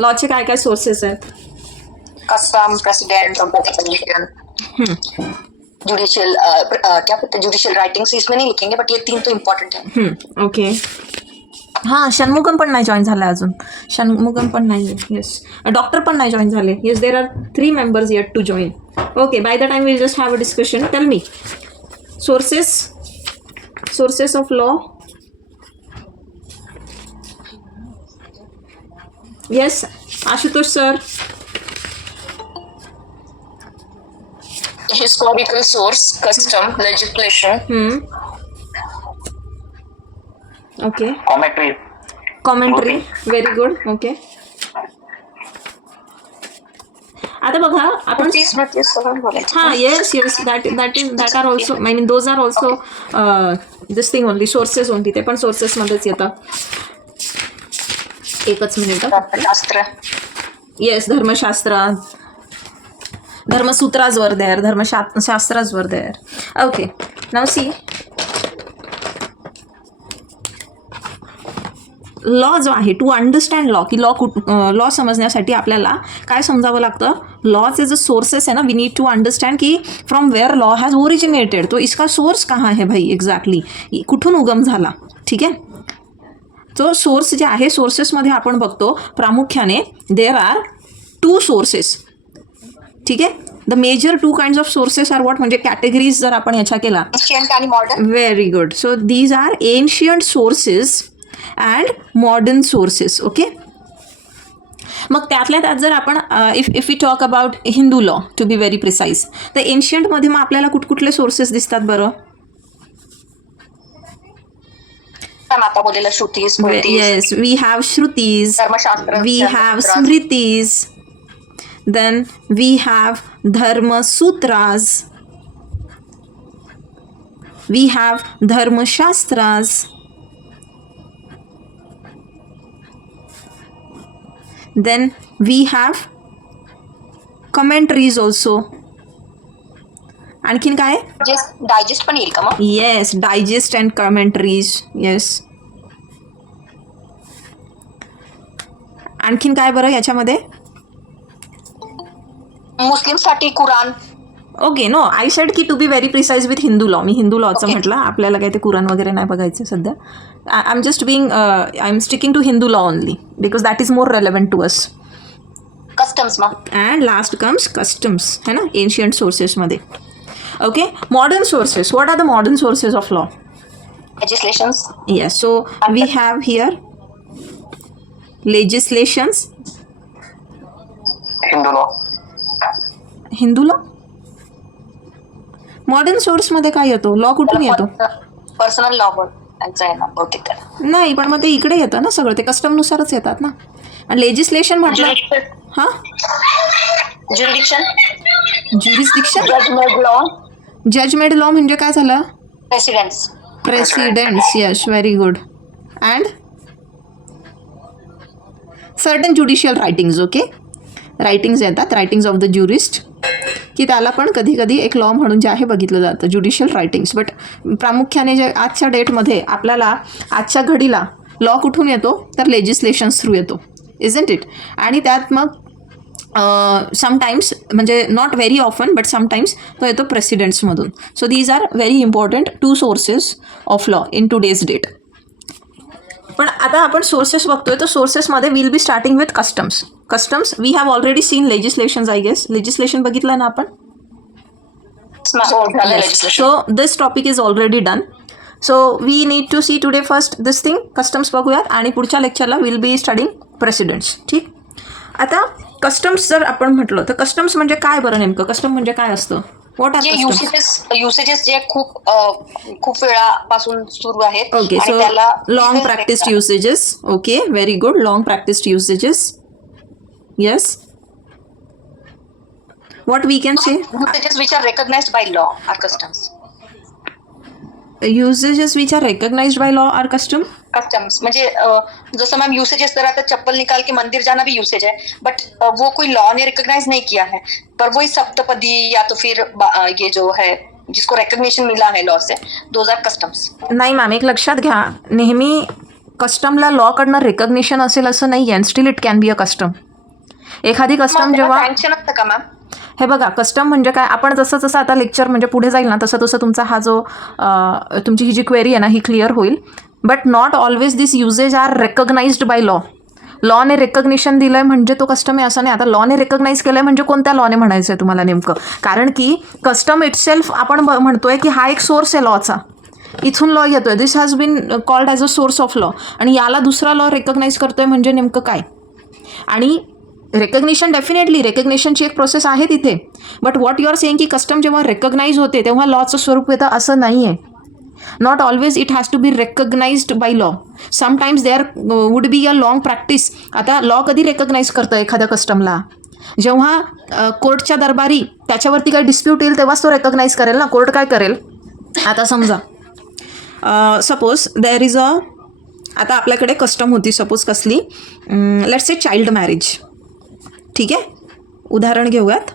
लॉचे काय काय सोर्सेस आहेत? कस्टम, प्रेसिडेंट, जुडिशियल, क्या बोलते हैं जुडिशियल राइटिंग्स, इसमें नहीं लिखेंगे बट ये 3 तो इम्पोर्टेंट है. ओके. हां, षण्मुगम पण नाही जॉईन झाला अजून. षण्मुगम पण नाही. येस. डॉक्टर पण नाही जॉईन झाले. Yes, there are 3 members yet to join. Okay, by the time will just have a discussion. Tell me sources of law. Yes, Ashutosh sir. Historical source, custom, legislation. Okay. Commentary. Commentary. Very good. Okay. आता बघा आपण हां yes that are also I mean those are also this thing only sources only. ते पण सोर्सेसमध्येच येतं. एकच मिनिट. Dharmashastra. Yes, Dharmasutras were there, Dharmashastras were there. Okay, now see law जो आहे, टू अंडरस्टँड लॉ, की लॉ समजण्यासाठी आपल्याला काय समजावं लागतं? लॉचे जो सोर्सेस है ना, वी नीड टू अंडरस्टँड की from where law has originated. तो इसका सोर्स कहाँ है भाई, एक्झॅक्टली कुठून उगम झाला. ठीक आहे. तो सोर्स जे आहे, सोर्सेसमध्ये आपण बघतो प्रामुख्याने देर आर 2 सोर्सेस. ठीक आहे. The major 2 kinds of sources are what, म्हणजे कॅटेगरीज जर आपण याच्या केला. एन्शियंट आणि modern. Very good. So these are ancient sources and modern sources. Okay. मग त्यातल्या त्यात जर आपण if you talk about Hindu law to be very precise, तर एन्शियंटमध्ये मग आपल्याला कुठकुठले सोर्सेस दिसतात बरं? आता बोलेला Shrutis. Yes, we have Shrutis, we have Smritis, then we have Dharmasutras, we have Dharmashastras, then we have commentaries also. आणखीन काय? डायजेस्ट पण येईल का मग? Yes, digest and commentaries. Yes. आणखीन काय बरं याच्यामध्ये? मुस्लिमसाठी Quran. Okay, no I said की to be very precise with Hindu law. मी हिंदू लॉचं म्हटलं. आपल्याला काय ते कुराण वगैरे नाही बघायचं सध्या. I am just being I am sticking to Hindu law only because that is more relevant to us. Customs मग. अँड लास्ट कम्स कस्टम्स, है ना, एन्शियंट सोर्सेसमध्ये. Okay. Modern sources. What are the modern sources of law? Legislations. Yes. So we have here legislations. Hindu law. Modern सोर्समध्ये काय येतो? Law कुठून येतो? Personal law त्यांचं आहे ना बहुतेक. नाही, पण मग ते इकडे येतं ना सगळं, ते कस्टमनुसारच येतात ना. आणि लेजिस्लेशन म्हटलं हां, ज्युरिस्डिक्शन. जजमेंट लॉ म्हणजे काय झालं? Precedents. Yes, very good. And certain judicial writings. Okay, writings येतात, रायटिंग्स ऑफ द ज्युरिस्ट, की त्याला पण कधी कधी एक लॉ म्हणून जे आहे बघितलं जातं, ज्युडिशियल रायटिंग्स. बट प्रामुख्याने जे आजच्या डेटमध्ये आपल्याला आजच्या घडीला लॉ कुठून येतो, तर लेजिस्लेशन्स थ्रू येतो, इजंट इट. आणि त्यात मग समटाईम्स, म्हणजे not very often but sometimes तो येतो प्रेसिडेंट्समधून. So these are very important 2 sources of law in today's date. पण आता आपण सोर्सेस बघतोय, तर सोर्सेसमध्ये will be starting with customs. Customs we have already seen legislations. I guess legislation बघितलं ना आपण. So this topic is already done. So we need to see today first this thing, customs बघूयात, आणि पुढच्या लेक्चरला will be studying presidents. ठीक. आता customs जर आपण म्हटलं, तर कस्टम्स म्हणजे काय बरं नेमकं? कस्टम म्हणजे काय असतं? व्हॉट आर युसेजेस जे खूप वेळापासून सुरू आहेत. Okay, so long practised usages. Okay, very good. Long practised usages. Yes. What we can say? Usages which are recognized by law are customs. Usages which are recognized by law are custom. Customs म्हणजे जैसे ma'am usages तरह तो चप्पल निकाल के मंदिर जाना भी usage है, बट वो कोई लॉ ने रिकॉग्नाइज नहीं किया है, पर वही सप्तपदी या तो फिर ये जो है जिसको रिकॉग्निशन मिला है लॉ से, दोज आर कस्टम्स. नाही मॅम, एक लक्षात घ्या, नेहमी कस्टमला लॉ कडनं रिकॉग्निशन असेल असं नाही आहे, still it can be a custom. एखादी कस्टम जेव्हा सँक्शन असतं का मॅम? हे बघा, कस्टम म्हणजे काय, आपण जसं जसं आता लेक्चर म्हणजे पुढे जाईल ना तसं तसं तुमचा हा जो तुमची ही जी क्वेरी आहे ना ही क्लिअर होईल. But not always this usages are recognised by लॉने रेकग्निशन दिलं आहे म्हणजे तो कस्टम आहे असं नाही. आता लॉने रेकग्नाइज केलं आहे म्हणजे कोणत्या लॉने म्हणायचं आहे तुम्हाला नेमकं? कारण की कस्टम इटसेल्फ आपण म्हणतोय की हा एक सोर्स आहे लॉचा, इथून लॉ येतोय, this has been called as a source of law, आणि याला दुसरा लॉ रेकग्नाइज करतोय म्हणजे नेमकं काय? आणि रेकग्निशन, डेफिनेटली रेकग्निशनची एक प्रोसेस आहे तिथे, but what you are saying की कस्टम जेव्हा रेकग्नाइज होते तेव्हा लॉचं स्वरूप येतं असं नाही आहे. Not always it has to be recognised by law. Sometimes there would be a long practice. आता लॉ कधी रेकग्नाइज करतं एखाद्या कस्टमला? जेव्हा कोर्टच्या दरबारी त्याच्यावरती काही डिस्प्यूट येईल तेव्हाच तो रेकग्नाइज करेल ना. कोर्ट काय करेल, आता समजा सपोज देअर इज आता आपल्याकडे कस्टम होती सपोज कसली, लेट्स से चाइल्ड मॅरेज. ठीक आहे, उदाहरण घेऊयात.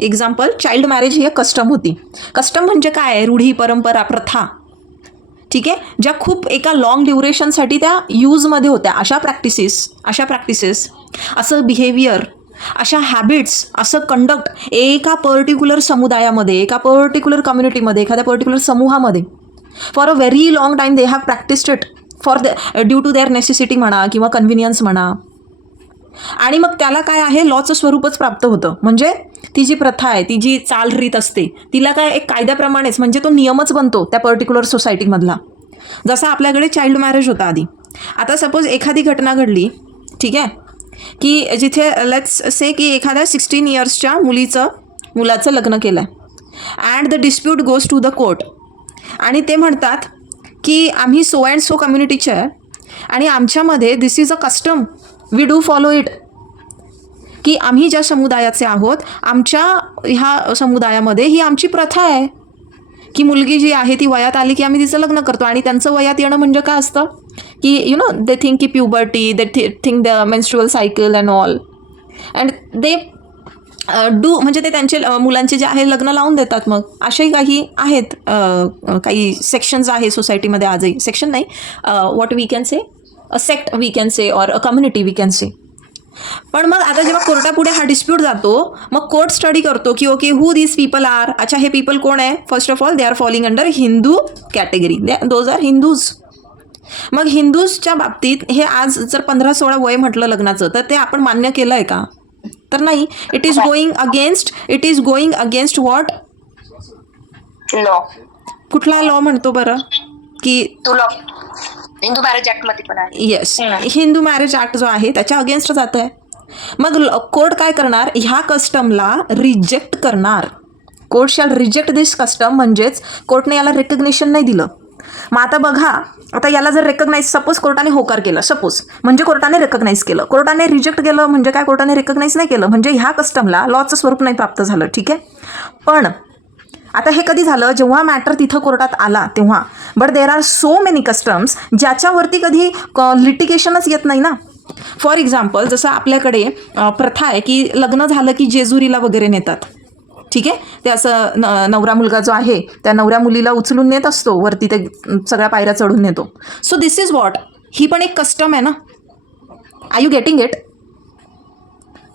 एक्झाम्पल, चाइल्ड मॅरेज ही एक कस्टम होती. कस्टम म्हणजे काय? रूढी, परंपरा, प्रथा. ठीक आहे, ज्या खूप एका लाँग ड्युरेशनसाठी त्या यूजमध्ये होत्या. अशा प्रॅक्टिसेस, असं बिहेवियर, अशा हॅबिट्स, असं कंडक्ट एका पर्टिक्युलर समुदायामध्ये, एका पर्टिक्युलर कम्युनिटीमध्ये, एखाद्या पर्टिक्युलर समूहामध्ये for a very long time they have practised it for due to their necessity म्हणा किंवा कन्व्हिनियन्स म्हणा. आणि मग त्याला काय आहे, लॉचं स्वरूपच प्राप्त होतं. म्हणजे ती जी प्रथा आहे, ती जी चालरीत असते, तिला काय एक कायद्याप्रमाणेच म्हणजे तो नियमच बनतो त्या पर्टिक्युलर सोसायटीमधला. जसा आपल्याकडे चाइल्ड मॅरेज होता आधी. आता सपोज एखादी घटना घडली, ठीक आहे, की जिथे लेट्स से की एखाद्या 16 इयर्सच्या मुलाचं लग्न केलं आहे and the dispute goes to the court. आणि ते म्हणतात की आम्ही सो अँड सो कम्युनिटीचे आहे आणि आमच्यामध्ये this is a custom, we do follow it, की आम्ही ज्या समुदायाचे आहोत, आमच्या ह्या समुदायामध्ये ही आमची प्रथा आहे की मुलगी जी आहे ती वयात आली की आम्ही तिचं लग्न करतो. आणि त्यांचं वयात येणं म्हणजे काय असतं की यू नो दे थिंक की puberty, they think the menstrual cycle and all, and they do म्हणजे ते त्यांचे मुलांचे जे आहे लग्न लावून देतात. मग असेही काही आहेत, काही सेक्शन्स आहे सोसायटीमध्ये आजही. सेक्शन नाही, what we can say, a sect we can say or a community we can say. पण मग आता जेव्हा कोर्टापुढे हा डिस्प्यूट जातो, मग कोर्ट स्टडी करतो की okay who this people are. अच्छा, हे पीपल कोण आहे? First of all they are falling under Hindu category, those are Hindus. मग हिंदूजच्या बाबतीत हे आज जर 15-16 वय म्हटलं लग्नाचं, तर ते आपण मान्य केलं आहे का? तर नाही. It is going against what law. कुठला लॉ म्हणतो बरं? की तो लॉ हिंदू मॅरेज ऍक्ट मध्ये पण आहे. येस, हिंदू मॅरेज ॲक्ट जो आहे त्याच्या अगेन्स्ट जात आहे. मग कोर्ट काय करणार? ह्या कस्टमला रिजेक्ट करणार. Court shall reject this custom, म्हणजेच कोर्टने याला रेकग्निशन नाही दिलं. मग आता बघा, आता याला जर रेकग्नाइज, सपोज कोर्टाने होकार केलं, सपोज म्हणजे कोर्टाने रेकग्नाइज केलं, कोर्टाने रिजेक्ट केलं म्हणजे काय? कोर्टाने रेकग्नाइज नाही केलं म्हणजे ह्या कस्टमला लॉचं स्वरूप नाही प्राप्त झालं. ठीक आहे, पण आता हे कधी झालं? जेव्हा मॅटर तिथं कोर्टात आला तेव्हा. But there are so many customs ज्याच्यावरती कधी लिटिगेशनच येत नाही ना. फॉर एक्झाम्पल, जसं आपल्याकडे प्रथा आहे की लग्न झालं की जेजुरीला वगैरे नेतात. ठीक आहे, ते असं नवरा मुलगा जो आहे त्या नवऱ्या मुलीला उचलून नेत असतो वरती, ते सगळ्या पायऱ्या चढून नेतो. सो दिस इज वॉट, ही पण एक कस्टम आहे ना. Are you getting it?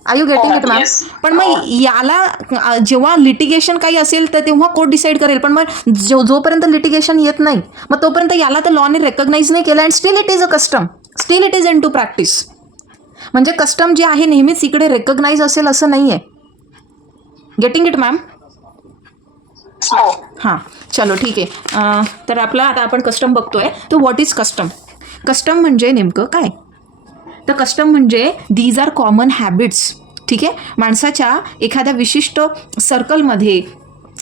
Ma'am? पण मग याला जेव्हा लिटिगेशन काही असेल तर तेव्हा कोर्ट डिसाईड करेल. पण मग जोपर्यंत लिटिगेशन येत नाही, मग तोपर्यंत याला तर लॉने रेकग्नाइज नाही केलं and still it is a custom, still it is in to practice. म्हणजे कस्टम जे आहे नेहमीच इकडे रेकग्नाइज असेल असं नाही आहे. Getting it ma'am? हां, चलो ठीक आहे. तर आपला आता आपण कस्टम बघतोय. तर व्हॉट इज कस्टम? कस्टम म्हणजे नेमकं काय? तर कस्टम म्हणजे दीज आर कॉमन हॅबिट्स. ठीक आहे, माणसाच्या एखाद्या विशिष्ट सर्कलमध्ये,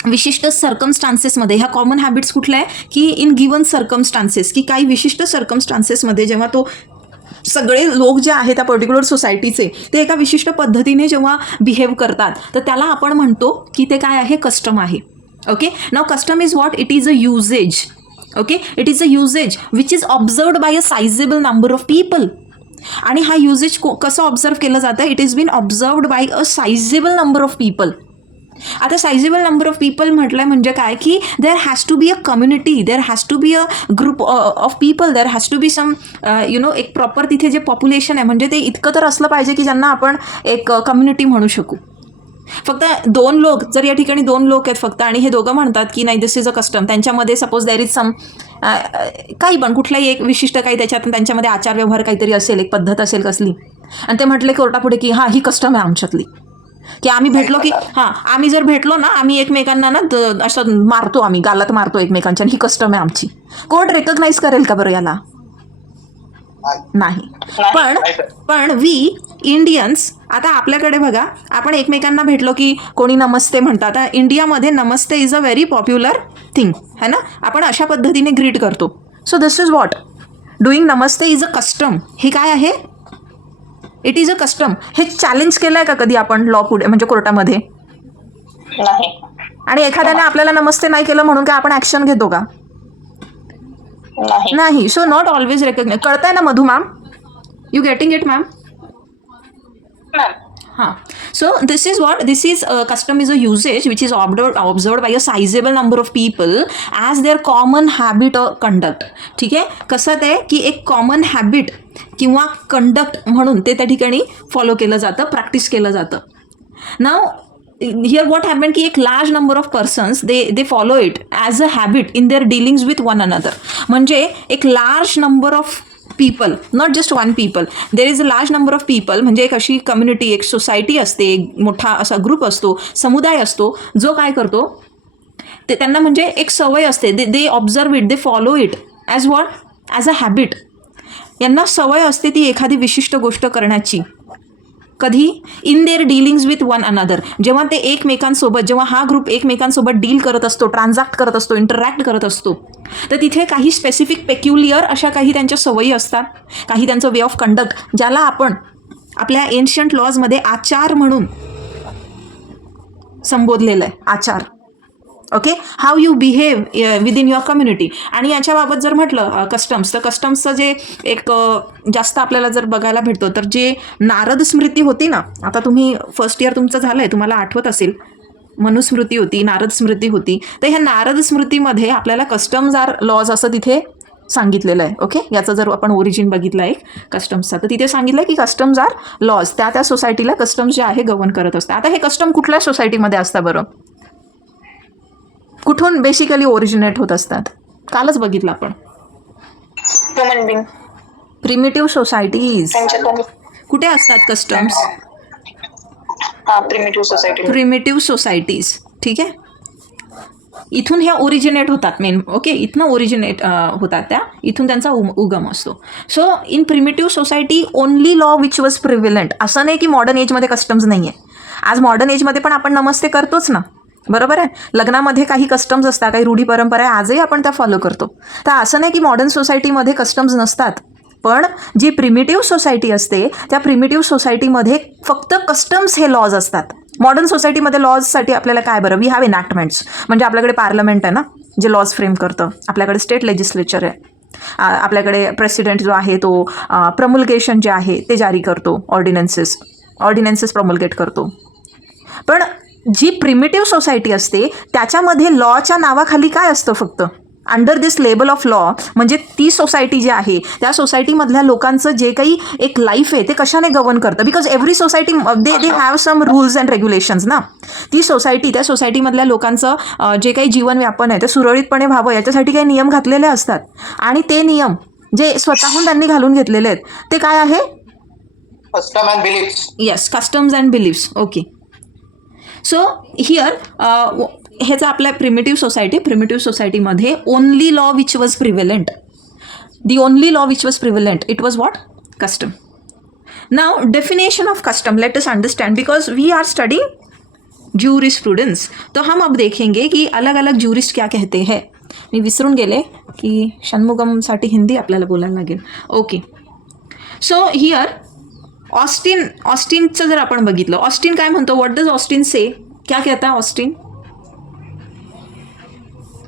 विशिष्ट सर्कमस्टान्सेसमध्ये ह्या कॉमन हॅबिट्स कुठल्या आहे की इन गिवन सर्कमस्टान्सेस, की काही विशिष्ट सर्कमस्टान्सेसमध्ये जेव्हा तो सगळे लोक जे आहेत त्या पर्टिक्युलर सोसायटीचे ते एका विशिष्ट पद्धतीने जेव्हा बिहेव करतात, तर त्याला आपण म्हणतो की ते काय आहे? कस्टम आहे. Okay, now custom is what? It is a usages. Okay, it is a usages which is observed by a sizeable number of people. आणि हा युजेज कसं ऑब्झर्व केलं जातं? It is been observed by a sizeable number of people. आता sizeable number of people म्हटलं म्हणजे काय की there has to be a community, there has to be a group of people, there has to be some एक proper तिथे जे population आहे म्हणजे ते इतकं तर असलं पाहिजे की ज्यांना आपण एक कम्युनिटी म्हणू शकू. फक्त 2 लोक जर या ठिकाणी 2 लोक आहेत फक्त आणि हे दोघं म्हणतात की नाही दिस इज अ कस्टम, त्यांच्यामध्ये सपोज देर इज सम काही पण कुठलाही एक विशिष्ट काही त्याच्यात त्यांच्यामध्ये आचार व्यवहार काहीतरी असेल, एक पद्धत असेल कसली, आणि ते म्हटले कोर्टापुढे की हां ही कस्टम आहे आमच्यातली, की आम्ही भेटलो की हां आम्ही जर भेटलो ना आम्ही एकमेकांना ना असं मारतो, आम्ही गालात मारतो एकमेकांच्या, आणि ही कस्टम आहे आमची. कोर्ट रेकग्नाईज करेल का बरं याला? नाही. पण वी इंडियन्स, आता आपल्याकडे बघा आपण एकमेकांना भेटलो की कोणी नमस्ते म्हणतात. आता इंडियामध्ये namaste is a very popular thing है ना, आपण अशा पद्धतीने ग्रीट करतो. So this is what doing namaste is a custom. हे काय आहे? It is a custom. हे चॅलेंज केलंय का कधी आपण लॉ पुढे म्हणजे कोर्टामध्ये? नाही. आणि एखाद्याने आपल्याला नमस्ते नाही केलं म्हणून काय आपण ऍक्शन घेतो का? नाही. So not always recognise. कळतंय ना Madhu ma'am? You getting it ma'am? हां. So this is what this is custom is a usage which is observed by a sizable number of people as their common habit or conduct. ठीक आहे. कसं ते की एक common habit किंवा conduct म्हणून ते त्या ठिकाणी फॉलो केलं जातं, प्रॅक्टिस केलं जातं. नाव हिअर व्हॉट हॅपन की एक large number of persons they follow it as a habit in their dealings with one another. म्हणजे एक large number of people, not just one people, there is a large number of people, म्हणजे एक अशी community, एक society असते, एक मोठा असा ग्रुप असतो, समुदाय असतो जो काय करतो ते त्यांना म्हणजे एक सवय असते, they observe it, they follow it as what as a habit. यांना सवय असते ती एखादी विशिष्ट गोष्ट करण्याची. कधी? In their dealings with one another. जेव्हा ते एकमेकांसोबत, जेव्हा हा ग्रुप एकमेकांसोबत डील करत असतो, ट्रान्झॅक्ट करत असतो, इंटरॅक्ट करत असतो, तर तिथे काही स्पेसिफिक पेक्युलियर अशा काही त्यांच्या सवयी असतात, काही त्यांचं वे ऑफ कंडक्ट, ज्याला आपण आपल्या एन्शियंट लॉजमध्ये आचार म्हणून संबोधलेलं आहे. आचार. Okay. How you behave within your community. आणि याच्याबाबत जर म्हटलं कस्टम्स, तर कस्टम्सचं जे एक जास्त आपल्याला जर बघायला भेटतो तर जे नारद स्मृती होती ना, आता तुम्ही फर्स्ट इयर तुमचं झालं आहे, तुम्हाला आठवत असेल मनुस्मृती होती, नारद स्मृती होती. तर ह्या नारद स्मृतीमध्ये आपल्याला कस्टम्स आर लॉज असं तिथे सांगितलेलं आहे. ओके. याचं जर आपण ओरिजिन बघितलं आहे कस्टम्सचा, तर तिथे सांगितलं की कस्टम्स आर लॉज, त्या सोसायटीला कस्टम्स जे आहे गव्हर्न करत असतात. आता हे कस्टम कुठल्या सोसायटीमध्ये असतात बरं? कुठून बेसिकली ओरिजिनेट होत असतात? कालच बघितलं आपण. Human being. Primitive societies. कुठे असतात customs? Primitive society. Primitive societies. ठीक आहे. इथून ह्या ओरिजिनेट होतात मेन. ओके. इथनं ओरिजिनेट होतात त्या, इथून त्यांचा उगम असतो. So in primitive society only law which was prevalent. असं नाही की मॉडर्न एजमध्ये कस्टम्स नाही आहे. आज मॉडर्न एजमध्ये पण आपण नमस्ते करतोच ना, बरोबर आहे. लग्नामध्ये काही कस्टम्स असतात, काही रूढी परंपरा आहे, आजही आपण त्या फॉलो करतो. तर असं नाही की मॉडर्न सोसायटीमध्ये कस्टम्स नसतात, पण जी प्रिमिटिव्ह सोसायटी असते त्या प्रिमिटिव्ह सोसायटीमध्ये फक्त कस्टम्स हे लॉज असतात. मॉडर्न सोसायटीमध्ये लॉजसाठी आपल्याला काय बरं, वी हॅव एनॅक्टमेंट्स, म्हणजे आपल्याकडे पार्लमेंट आहे ना जे लॉज फ्रेम करतं, आपल्याकडे स्टेट लेजिस्लेचर आहे, आपल्याकडे प्रेसिडेंट जो आहे तो प्रमुल्गेशन जे आहे ते जारी करतो, ऑर्डिनन्सेस प्रमुल्गेट करतो. पण जी प्रिमिटिव्ह सोसायटी असते त्याच्यामध्ये लॉच्या नावाखाली काय असतं, फक्त under this label of law, म्हणजे ती सोसायटी जी आहे त्या सोसायटीमधल्या लोकांचं जे काही एक लाईफ आहे ते कशाने गव्हर्न करतं. Because every society they have some rules and regulations ना. ती सोसायटी, त्या सोसायटीमधल्या लोकांचं जे काही जीवन व्यापन आहे ते सुरळीतपणे व्हावं याच्यासाठी काही नियम घातलेले असतात. आणि ते नियम जे स्वतःहून त्यांनी घालून घेतलेले आहेत ते काय आहे? Custom and beliefs. Yes, customs and beliefs. Okay. So here ह्याचं आपल्या प्रिमिटिव्ह सोसायटीमध्ये only law which was prevalent, the only law which was prevalent, it was what? Custom. Now definition of custom let us understand, because we are studying jurisprudence, तो हम अब देखेंगे कि अलग अलग ज्यूरिस्ट क्या कहते हैं. मी विसरून गेले की षण्मुगमसाठी हिंदी आपल्याला बोलायला लागेल. ओके. सो हिअर ऑस्टिनचं जर आपण बघितलं, ऑस्टिन काय म्हणतो, व्हॉट डज ऑस्टिन से, क्या कहता है ऑस्टिन?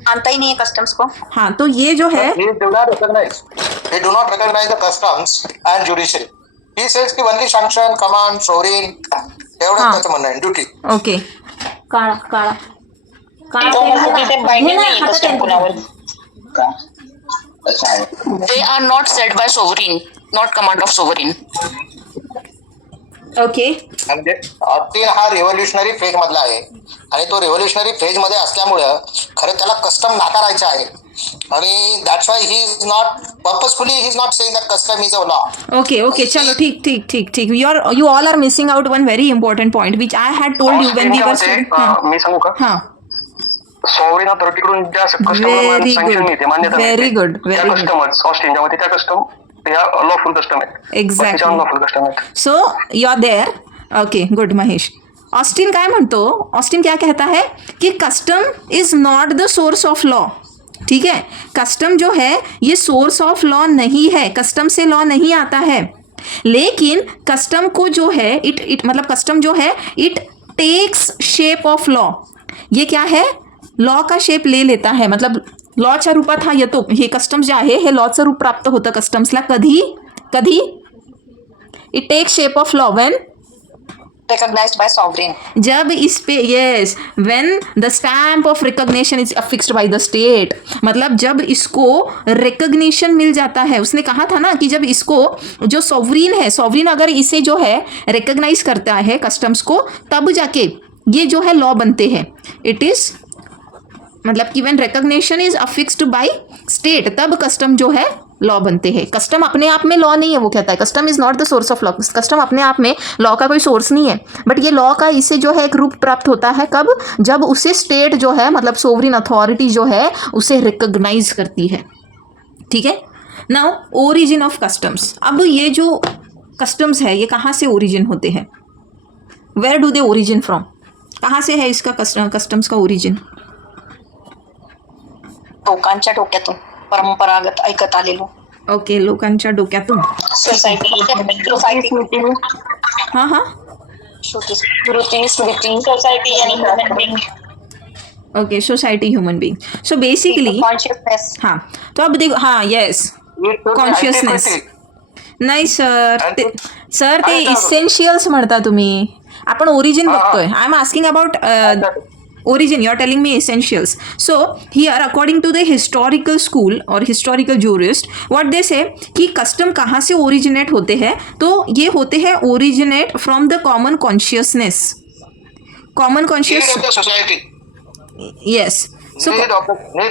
मानता ही नहीं है कस्टम्स को. हाँ, तो ये जो है He do not recognize the customs and judiciary. He says की only sanction, command, sovereign, एवढंच त्याचं म्हणणं आहे, ड्युटी. ओके. काळा काळा काळा तो पेन म्हणजे घे तिथे ना. बाइंडिंग घे ना, नाही हातात कस्टम आहे कुणावर. का अच्छा आहे. They are not set by sovereign, not command of sovereign. Okay. म्हणजे ऑस्टिन हा रेव्होल्युशनरी फेज मधला आहे आणि तो रेव्होल्युशनरी फेज मध्ये असल्यामुळं खरं त्याला कस्टम नाकारायचं आहे आणि that's why he is not purposefully he is not saying that custom is a law. Okay okay चलो ठीक ठीक ठीक ठीक you all are missing out one very important point which I had told you when we were studying. मी सांगू का हां sovereign अथॉरिटीकडून ज्या कस्टमर Very सँक्शन good. मिळते मान्यता Very मिळते, good. त्या Very good. कस्टमर्स ऑस्ट्रेलिया मध्ये त्या कस्टम या लॉफुल कस्टम आहेत. Exactly. अनलॉफुल कस्टम आहेत. So you are there. Okay good Mahesh. Austin काय म्हणतो, ऑस्टिन क्या कहता है कि custom is not the source of law. ठीक है, कस्टम जो है ये सोर्स ऑफ लॉ नहीं है, कस्टम से लॉ नहीं आता है. लेकिन कस्टम को जो है इट मतलब कस्टम जो है it takes shape of law. ये क्या है, लॉ का शेप ले लेता है. मतलब लॉच्या रूपात हा येतो. हे कस्टम्स जे आहे हे लॉचं रूप प्राप्त होतं कस्टम्सला. कधी कधी it take shape of law when, Recognized by sovereign. जब इस पे yes when the stamp of recognition is affixed by the state. मतलब जब इसको रिकॉग्निशन मिल जाता है. उसने कहा था ना कि जब इसको जो सॉवरीन है, सॉवरीन अगर इसे जो है रिकॉग्नाइज करता है कस्टम्स को, तब जाके ये जो है लॉ बनते हैं. इट इज मतलब कि when recognition is affixed by state, तब कस्टम जो है लॉ बनते हैं. कस्टम अपने आप में लॉ नहीं है, वो कहता है custom is not the source of law. Custom अपने आप में लॉ का कोई सोर्स नहीं है, बट ये लॉ का इसे जो है एक रूप प्राप्त होता है. कब, जब उसे स्टेट जो है मतलब सोवरिन अथॉरिटी जो है उसे रिकॉग्नाइज करती है. ठीक है. Now origin of customs. अब ये जो कस्टम्स है ये कहाँ से ओरिजिन होते हैं, where do they origin from, कहाँ से है इसका कस्टम्स का ओरिजिन. लोकांच्या डोक्यातून परंपरागत ऐकत आलेलो. ओके, लोकांच्या डोक्यातून. सोसायटी हां हां स्मृती सोसायटी आणि human being okay, society human being. So basically consciousness. हां, तो अब देखो हां येस कॉन्शियसनेस. नाही सर ते इसेन्शियल्स म्हणता तुम्ही. आपण ओरिजिन बघतोय. I am asking about origin. You are telling me essentials. So here according to the historical school or historical jurist, what they say कि custom कहाँ से originate होते हैं, तो ये होते हैं originate from the common consciousness. Common conscious. Need of the society. Yes. So need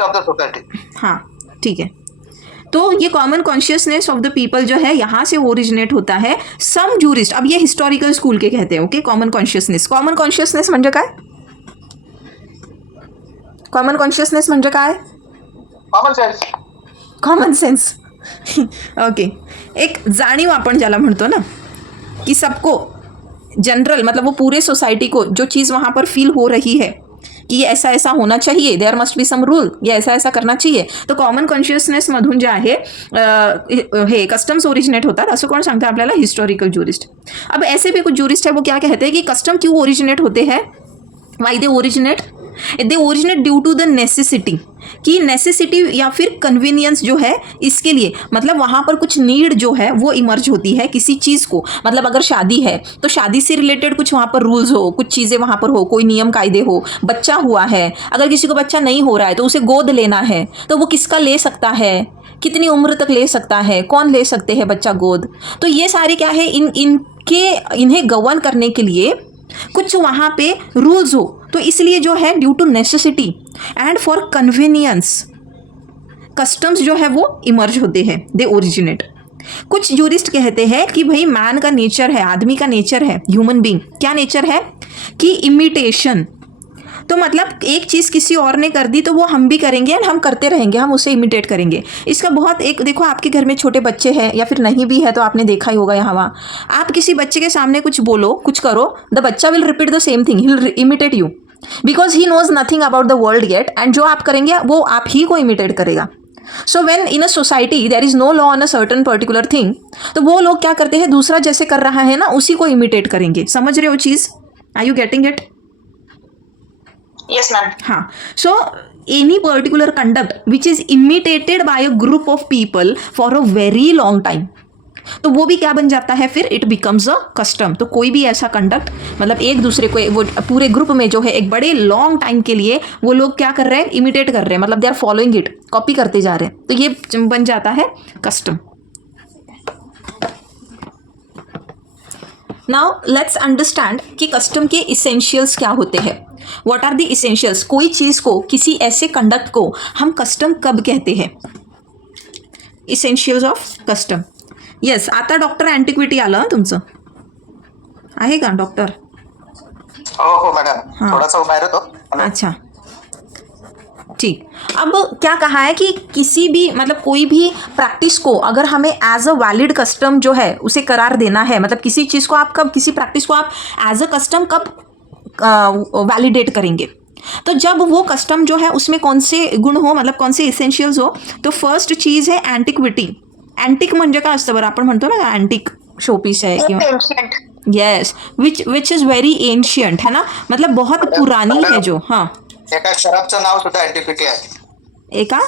of the society. हाँ ठीक है. तो ये common consciousness of the people जो है यहाँ से ओरिजिनेट होता है. सम जूरिस्ट, अब ये हिस्टोरिकल स्कूल के कहते हैं. ओके, कॉमन कॉन्शियसनेस म्हणजे काय, कॉमन कॉन्शियसनेस म्हणजे काय, common sense. Common sense. Okay, एक जाणीव आपण ज्याला म्हणतो ना कि सबको जनरल मतलब वो पूरे सोसाइटी को जो चीज़ वहाँ पर फील हो रही है की ये ऐसा ऐसा होना चाहिए, there must be some rule, ये ऐसा ऐसा करना चाहिए. तो कॉमन कॉन्शियसनेसमधून जे आहे हे कस्टम्स ओरिजिनेट होतात. असं कोण सांगतं आपल्याला, हिस्टोरिकल ज्युरिस्ट. अब ऐसे भी कुछ ज्युरिस्ट है वो क्या कहते हैं कि कस्टम क्यों ओरिजिनेट होते हैं, why they originate due to the necessity. कि नेसेसिटी या फिर कन्वीनियंस जो है इसके लिए, मतलब वहाँ पर कुछ नीड जो है वो इमर्ज होती है किसी चीज़ को. मतलब अगर शादी है तो शादी से रिलेटेड कुछ वहाँ पर रूल्स हो, कुछ चीज़ें वहाँ पर हो, कोई नियम कायदे हो. बच्चा हुआ है, अगर किसी को बच्चा नहीं हो रहा है तो उसे गोद लेना है, तो वो किसका ले सकता है, कितनी उम्र तक ले सकता है, कौन ले सकते हैं बच्चा गोद. तो ये सारे क्या है, इन्हें गवर्न करने के लिए कुछ वहाँ पे रूल्स हो. तो इसलिए जो है due to necessity and for convenience customs जो है वो इमर्ज होते हैं, दे ओरिजिनेट. कुछ जूरिस्ट कहते हैं कि भाई मैन का नेचर है, आदमी का नेचर है, ह्यूमन बीइंग क्या नेचर है कि इमिटेशन. तो मतलब एक चीज़ किसी और ने कर दी तो वो हम भी करेंगे एंड हम करते रहेंगे, हम उसे इमिटेट करेंगे. इसका बहुत एक देखो, आपके घर में छोटे बच्चे हैं या फिर नहीं भी है तो आपने देखा ही होगा यहाँ वहाँ. आप किसी बच्चे के सामने कुछ बोलो, कुछ करो, द बच्चा will repeat the same thing, he will imitate you because he knows nothing about the world yet. And जो आप करेंगे वो आप ही को इमिटेट करेगा. So when in a society there is no law on a certain particular thing, तो वो लोग क्या करते हैं, दूसरा जैसे कर रहा है ना उसी को इमिटेट करेंगे. समझ रहे हो चीज़, are you getting it. Yes, ma'am. हाँ, so any particular conduct which is imitated by a group of people for a very long time, तो वो भी क्या बन जाता है फिर, इट बिकम्स अ कस्टम। तो कोई भी ऐसा कंडक्ट मतलब एक दूसरे को वो पूरे ग्रुप में जो है एक बड़े लॉन्ग टाइम के लिए वो लोग क्या कर रहे हैं, इमिटेट कर रहे हैं, मतलब they are following it, copy करते जा रहे हैं, तो ये बन जाता है कस्टम। नाउ लेट्स अंडरस्टैंड कि कस्टम के इसेंशियल्स क्या होते हैं। What are the essentials? कोई चीज़ को, किसी ऐसे कंडक्ट को हम कस्टम कब कहते हैं? Essentials of custom. येस, आता डॉक्टर अँटिक्विटी आलं तुमचं, आहे का डॉक्टर? हो मॅडम, हाँ. थोडासा बाहेर होतो. अच्छा ठीक। अब क्या कहा है कि किसी भी मतलब कोई भी प्रैक्टिस को अगर हमें एज अ वैलिड कस्टम जो है उसे करार देना है, मतलब किसी चीज़ को आप कब, किसी प्रैक्टिस को आप एज अ कस्टम कब वैलिडेट करेंगे? तो जब वो कस्टम जो है उसमें कौन से गुण हो, मतलब कौन से इसेंशियल्स हो। तो फर्स्ट चीज़ है अँटिक्विटी। अँटिक म्हणजे काय असतं बरं, आपण म्हणतो ना अँटिक शोपीस है किंवा ancient. Yes, which is very ancient, है ना, मतलब बहुत पुरानी है जो। हाँ, एका शराबचं नाव सुद्धा अँटिक्विटी आहे. एका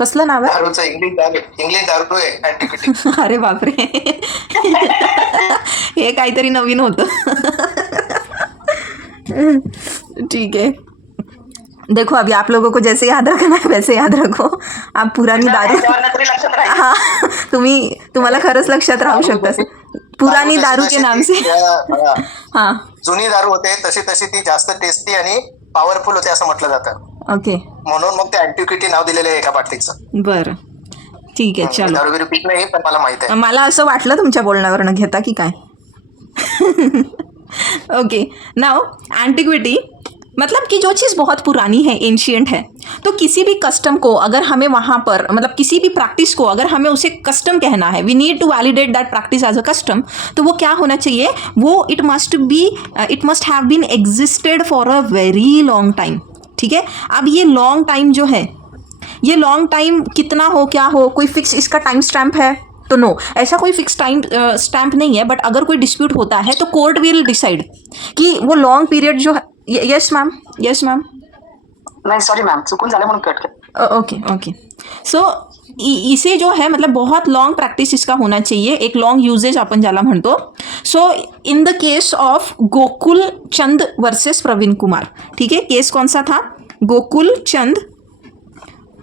कसलं नाव आहे? दारूचं इंग्लिश दारू आहे अँटिक्विटी. अरे बापरे, हे काहीतरी नवीन होतं. ठीक है, देखो अभी आप लोगों को जैसे याद रखना है वैसे याद रखो. आप पुरानी दारू, तरी लक्षात राहील. हाँ तुम्हाला खरंच लक्षात राहू शकतं पुरानी दारू के नाम से. हाँ जुनी दारू होते तशी ती जास्त टेस्टी आणि पॉवरफुल होते असं म्हटलं जातं. ओके, म्हणून मग ते अँटिक्विटी नाव दिलेलं आहे एका बाटलीचं. बरं ठीक आहे, चलो. दारू बिरू पीत नाही, पण मला माहित आहे. मला असं वाटलं तुमच्या बोलण्यावरनं घेता की काय. ओके, नाउ एंटिक्विटी मतलब कि जो चीज़ बहुत पुरानी है, एंशियंट है, तो किसी भी कस्टम को अगर हमें वहाँ पर मतलब किसी भी प्रैक्टिस को अगर हमें उसे कस्टम कहना है, we need to validate that practice as a custom, तो वो क्या होना चाहिए, वो it must have been existed for a very long time. ठीक है, अब ये लॉन्ग टाइम जो है, ये लॉन्ग टाइम कितना हो, क्या हो, कोई फिक्स इसका टाइम स्टैम्प है? तो नो, ऐसा कोई फिक्स टाइम स्टैम्प नहीं है. बट अगर कोई डिस्प्यूट होता है तो कोर्ट विल डिसाइड कि वो लॉन्ग पीरियड जो है. Yes ma'am, yes ma'am. नाही सॉरी मॅम, चुकून झालं म्हणून कट कर. Okay okay. सो इसे जो है मतलब बहुत लॉन्ग प्रैक्टिस इसका होना चाहिए, एक लॉन्ग यूजेज आपण ज्याला म्हणतो. So in the case of Gokul Chand versus Praveen Kumar, ठीक है, केस कौन सा था? गोकुल चंद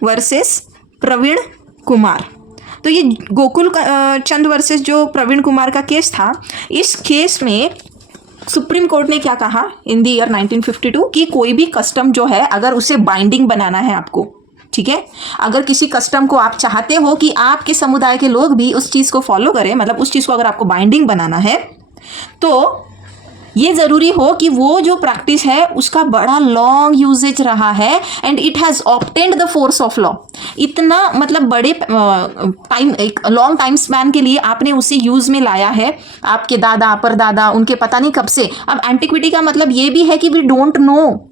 वर्सेस प्रवीण कुमार. तो ये गोकुल चंद वर्सेस जो प्रवीण कुमार का केस था, इस केस में सुप्रीम कोर्ट ने क्या कहा इन द ईयर 1952 कि कोई भी कस्टम जो है अगर उसे बाइंडिंग बनाना है आपको, ठीक है, अगर किसी कस्टम को आप चाहते हो कि आपके समुदाय के लोग भी उस चीज़ को फॉलो करें, मतलब उस चीज़ को अगर आपको बाइंडिंग बनाना है, तो ये ज़रूरी हो कि वो जो प्रैक्टिस है उसका बड़ा लॉन्ग यूजेज रहा है and it has obtained the force of law. इतना मतलब बड़े टाइम, एक लॉन्ग टाइम स्पैन के लिए आपने उसे यूज़ में लाया है, आपके दादा परदादा उनके पता नहीं कब से. अब एंटिक्विटी का मतलब ये भी है कि वी डोंट नो,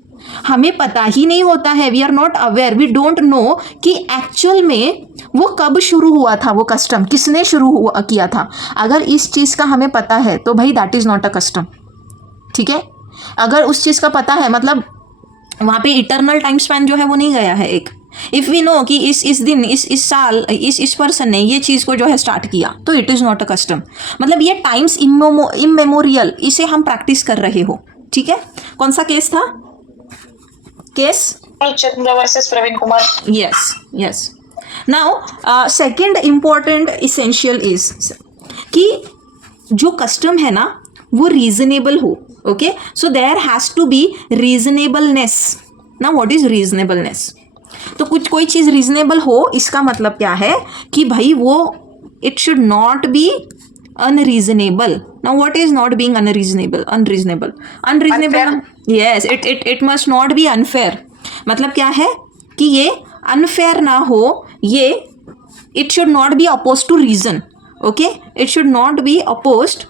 हमें पता ही नहीं होता है, we are not aware, we don't know कि एक्चुअल में वो कब शुरू हुआ था, वो कस्टम किसने शुरू किया था. अगर इस चीज़ का हमें पता है तो भाई that is not a custom. ठीक है, अगर उस चीज़ का पता है मतलब वहाँ पे इटर्नल टाइम स्पैन जो है वो नहीं गया है. एक इफ़ वी नो कि इस दिन इस साल इस पर्सन ने ये चीज़ को जो है स्टार्ट किया, तो it is not a custom. मतलब ये टाइम्स इमेमोरियल, इसे हम प्रैक्टिस कर रहे हो. ठीक है, कौन सा केस था? Case Chandra versus Praveen Kumar. Yes yes. Now second important essential is कि जो कस्टम है ना वो रीजनेबल हो. Okay, so there has to be reasonableness. ना व्हाट इज रीजनेबलनेस? तो कुछ कोई चीज़ रीजनेबल हो, इसका मतलब क्या है कि भाई वो it should not be unreasonable. Now what is not being unreasonable? Unreasonable yes, it must not be unfair. मतलब क्या है कि ये अनफेयर ना हो, ये it should not be oppose to reason. Okay, it should not be opposed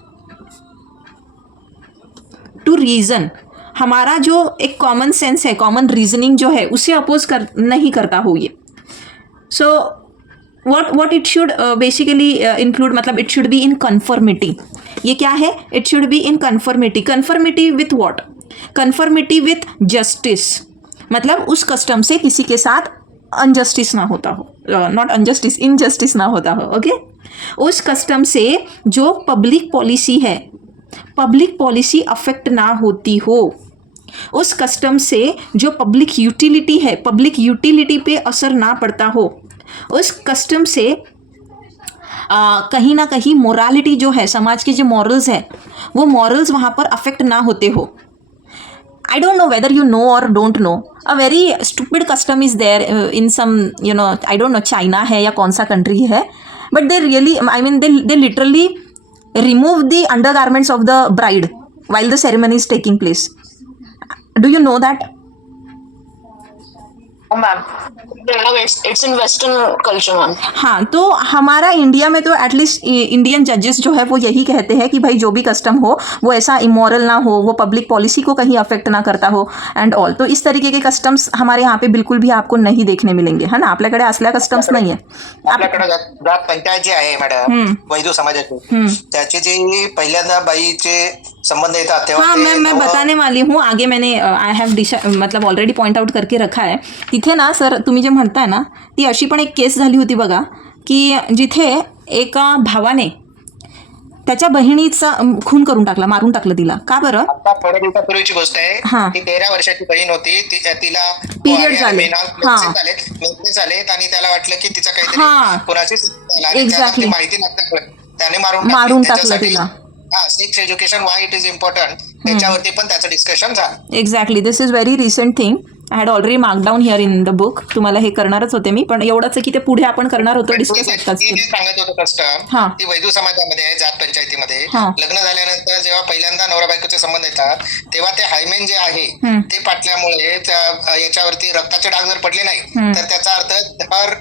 to reason. हमारा जो एक कॉमन सेंस है, कॉमन रीजनिंग जो है, उसे अपोज नहीं करता हो ये. So what it should basically include, मतलब it should be in conformity. ये क्या है? It should be in conformity. Conformity with what? Conformity with justice. मतलब उस कस्टम से किसी के साथ अनजस्टिस ना होता हो, नॉट अनजस्टिस, इनजस्टिस ना होता हो, ओके। उस कस्टम से जो पब्लिक पॉलिसी है, पब्लिक पॉलिसी अफेक्ट ना होती हो, उस कस्टम से जो पब्लिक यूटिलिटी है, पब्लिक यूटिलिटी पे असर ना पड़ता हो, उस कस्टम से कहीं ना कहीं मोरालिटी जो है, समाज के जो मॉरल्स है, वो मॉरल्स वहाँ पर अफेक्ट ना होते हो। I don't know whether you know or don't know. A very stupid custom is there in some, I don't know, China है या कौन सा country है, but they really, I mean, they literally remove the undergarments of the bride while the ceremony is taking place. Do you know that? Oh, ma'am. It's in Western culture, ma'am. हाँ, तो हमारा India में तो at least Indian जजेस जो है वो यही कहते हैं कि भाई जो भी कस्टम हो वो ऐसा इमोरल ना हो, वो पब्लिक पॉलिसी को कहीं अफेक्ट ना करता हो एंड ऑल। तो इस तरीके के कस्टम्स हमारे यहाँ पे बिल्कुल भी आपको नहीं देखने मिलेंगे, है ना। आपल्याकडे असल्या कस्टम्स नाही आहे। आपल्याकडे जात पंचायत जी आहे मॅडम वैदू समाजाची, त्याची जी पहिल्यांदा बाईचे संबंध येतात तेव्हा हाँ, मैं बताने वाली हूँ आगे। मैंने आय हॅव मतलब ऑलरेडी पॉइंट आउट करके रखा आहे। तिथे ना सर, तुम्ही जे म्हणताय ना, ती अशी पण एक केस झाली होती बघा, की जिथे एका भावाने त्याच्या बहिणीचा खून करून टाकला, मारून टाकलं तिला। का बरं? आता थोड्या दिवसापूर्वीची गोष्ट हां. आहे, ती 13 वर्षाची बहीण होती, तिला Period झाले. मेन्सेस आलेत आणि त्याला वाटलं की तिचा हां. काहीतरी कोणाची Exactly. माहिती नसल्यामुळे त्याने मारून टाकलं त्याच्यासाठी तिला. Sex education why it is important, त्याच्यावरती पण त्याचं डिस्कशन झालं। Exactly, this is very recent thing. I had already mark down here in the book. तुम्हाला हे करणारच होते मी, पण एवढंच आहे की ते पुढे आपण करणार होतो डिस्कस. जी सांगत होतो कस्टम, हां. ती वैदू समाजामध्ये आहे, जात पंचायतीमध्ये हां. लग्न झाल्यानंतर जेव्हा पहिल्यांदा नवरा बायकोचे संबंध येतात तेव्हा ते हायमेन जे आहे ते पाटल्यामुळे याच्यावरती रक्ताचे डाग जर पडले नाही तर त्याचा अर्थ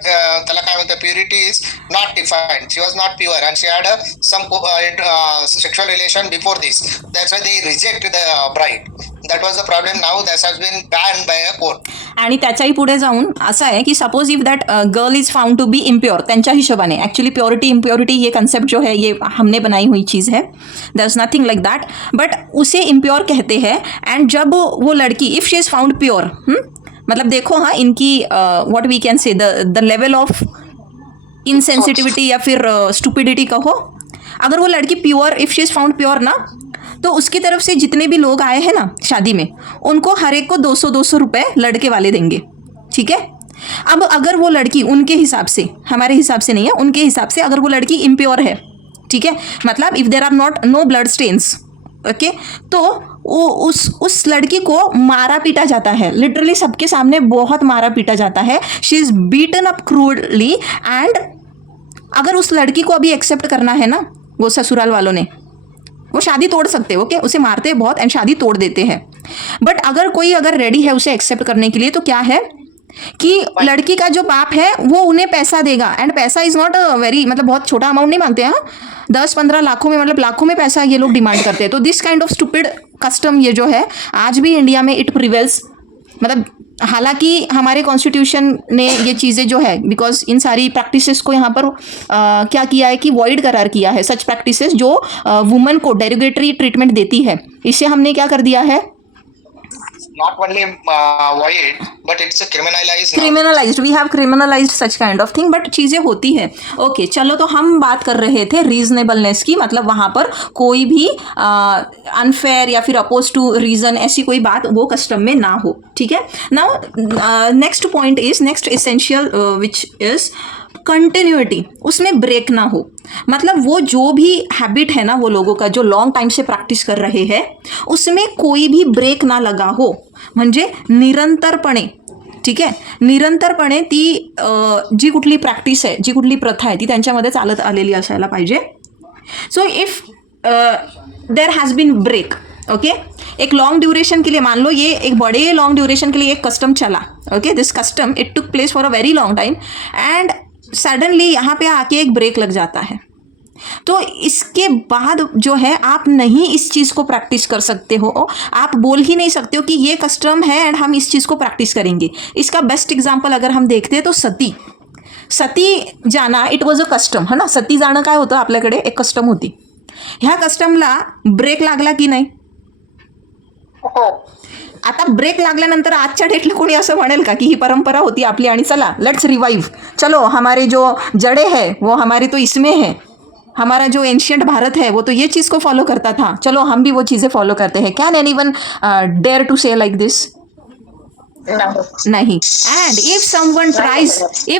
त्याला काय म्हणतात, purity is not defined, she was not pure and she had some sexual relation before this, that's why they reject the bride. That was the problem. Now that has been banned by a court. आणि त्याच्याही पुढे जाऊन असं आहे की suppose if that girl is found to be impure, त्यांच्या हिशोबाने actually purity impurity ये कंसेप्ट जो है ये हमने बनाई हुई चीज़ है, there is nothing like that, but उसे इम्प्योर कहते हैं। एंड जब वो लड़की if she is found pure, मतलब देखो हाँ, इनकी what we can say the level of insensitivity या फिर स्टुपिडिटी कहो, अगर वो लड़की pure, if she is found pure ना, तो उसकी तरफ से जितने भी लोग आए हैं ना शादी में, उनको हर एक को 200-200 रुपये लड़के वाले देंगे, ठीक है। अब अगर वो लड़की उनके हिसाब से, हमारे हिसाब से नहीं है, उनके हिसाब से अगर वो लड़की इम्प्योर है, ठीक है, मतलब if there are no blood stains, okay, तो उस लड़की को मारा पीटा जाता है, लिटरली सबके सामने बहुत मारा पीटा जाता है। She is beaten up crudely. And अगर उस लड़की को अभी एक्सेप्ट करना है ना, वो ससुराल वालों ने, वो शादी तोड़ सकते हैं, ओके, उसे मारते हैं बहुत एंड शादी तोड़ देते हैं। बट अगर कोई रेडी है उसे एक्सेप्ट करने के लिए, तो क्या है कि लड़की का जो बाप है वो उन्हें पैसा देगा। एंड पैसा इज़ नॉट वेरी, मतलब बहुत छोटा अमाउंट नहीं मांगते हैं, 10-15 लाखों में, मतलब लाखों में पैसा ये लोग डिमांड करते हैं। तो this kind of stupid custom ये जो है आज भी इंडिया में इट प्रिवेल्स। मतलब हालांकि हमारे कॉन्स्टिट्यूशन ने ये चीज़ें जो है, बिकॉज इन सारी प्रैक्टिसेस को यहाँ पर क्या किया है कि वॉइड करार किया है, सच प्रैक्टिसेस जो वुमेन को डेरोगेटरी ट्रीटमेंट देती है, इसे हमने क्या कर दिया है, Not only void, but it's criminalized now. Criminalised, we have criminalised such kind of thing, but चीज़ें होती है। ओके, चलो, तो हम बात कर रहे थे रीजनेबलनेस की, मतलब वहाँ पर कोई भी अनफेयर या फिर अपोज टू रीज़न ऐसी कोई बात वो कस्टम में ना हो, ठीक है। Now next point is, next essential which is continuity, उसमें ब्रेक ना हो। मतलब वो जो भी हैबिट है ना वो लोगों का जो लॉन्ग टाइम से प्रॅक्टिस कर रहे हैं, उसमें कोई भी ब्रेक ना लगा हो, म्हणजे निरंतरपणे, ठीक आहे, निरंतरपणे ती जी कुठली प्रॅक्टिस आहे, जी कुठली प्रथा आहे ती त्यांच्यामध्ये चालत आलेली असायला पाहिजे। So if there has been break, okay, एक लॉन्ग ड्यूरेशन के लिए, मान लो ये एक बड़े लॉन्ग ड्यूरेशन के लिए एक कस्टम चला, okay, this custom it took place for a very long time and suddenly यहाँ पे आके एक ब्रेक लग जाता है, तो इसके बाद जो है आप नहीं इस चीज़ को प्रैक्टिस कर सकते हो, आप बोल ही नहीं सकते हो कि ये कस्टम है एंड हम इस चीज़ को प्रैक्टिस करेंगे। इसका बेस्ट एग्जांपल अगर हम देखते हैं तो सती जाना इट वॉज अ कस्टम, है ना। सती जाणं काय होतं, आपल्याकडे एक कस्टम होती, ह्या कस्टमला ब्रेक लागला की नाही, हो, आता ब्रेक लागल्यानंतर आजच्या डेटला कोणी असं म्हणेल का की ही परंपरा होती आपली आणि चला लेट्स रिवाइव, चलो हमारे जो जड़े है वो हमारे तो इसमें है, हमारा जो एंशियंट भारत है वो तो ये चीज़ को फॉलो करता था, चलो हम भी वो चीज़ें फॉलो करते हैं. कैन एनीवन डेयर टू से लाइक दिस? नहीं. And if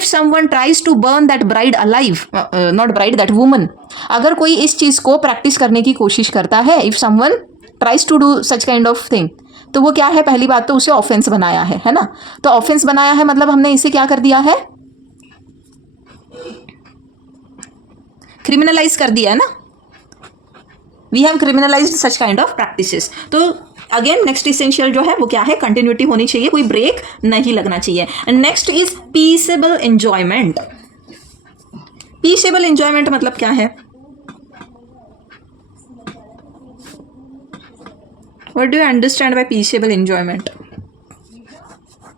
someone tries to burn that bride alive, not bride, that woman, अगर कोई इस चीज़ को प्रैक्टिस करने की कोशिश करता है, if someone tries to do such kind of thing, तो वो क्या है? पहली बात तो उसे ऑफेंस बनाया है ना. तो ऑफेंस बनाया है मतलब हमने इसे क्या कर दिया है? क्रिमिनलाइज कर दिया है ना. We have criminalised such kind of practices. तो अगेन नेक्स्ट इसेंशियल जो है वो क्या है? कंटिन्यूटी होनी चाहिए, कोई ब्रेक नहीं लगना चाहिए. And next is peaceable enjoyment. Peaceable enjoyment मतलब क्या है? What do you understand by peaceable enjoyment?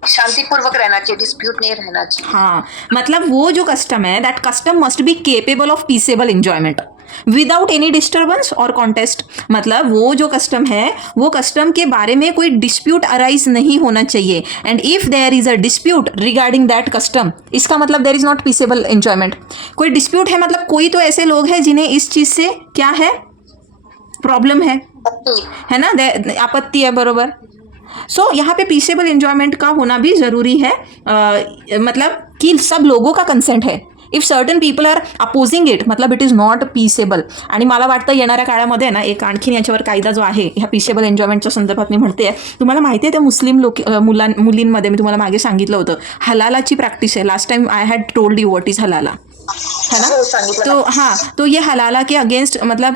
शांतिपूर्वक रहना चाहिए, डिस्प्यूट नहीं रहना चाहिए. हाँ, मतलब वो जो कस्टम है, that custom must be capable of peaceable enjoyment without any disturbance और कॉन्टेस्ट. मतलब वो जो कस्टम है, वो कस्टम के बारे में कोई डिस्प्यूट अराइज नहीं होना चाहिए. And if there is a dispute regarding that custom, इसका मतलब there is not peaceable enjoyment. कोई डिस्प्यूट है मतलब कोई तो ऐसे लोग हैं जिन्हें इस चीज़ से क्या है? प्रॉब्लम है ना, आपत्ति है, बरोबर. सो यहाँ पे पीसेबल एन्जॉयमेंट का होना भी ज़रूरी है. मतलब कि सब लोगों का कंसेंट है. If certain people are opposing it, मतलब इट इज नॉट पीसेबल. आणि मला वाटतं येणाऱ्या काळामध्ये ना एक आणखीन याच्यावर कायदा जो आहे ह्या पीसेबल एन्जॉयमेंटच्या संदर्भात मी म्हणते आहे. तुम्हाला माहिती आहे त्या मुस्लिम मुलींमध्ये मी तुम्हाला मागे सांगितलं होतं हलालाची प्रॅक्टिस आहे. Last time I had told you what is halala, है ना. तो हाँ, तो ये हलाला के अगेंस्ट मतलब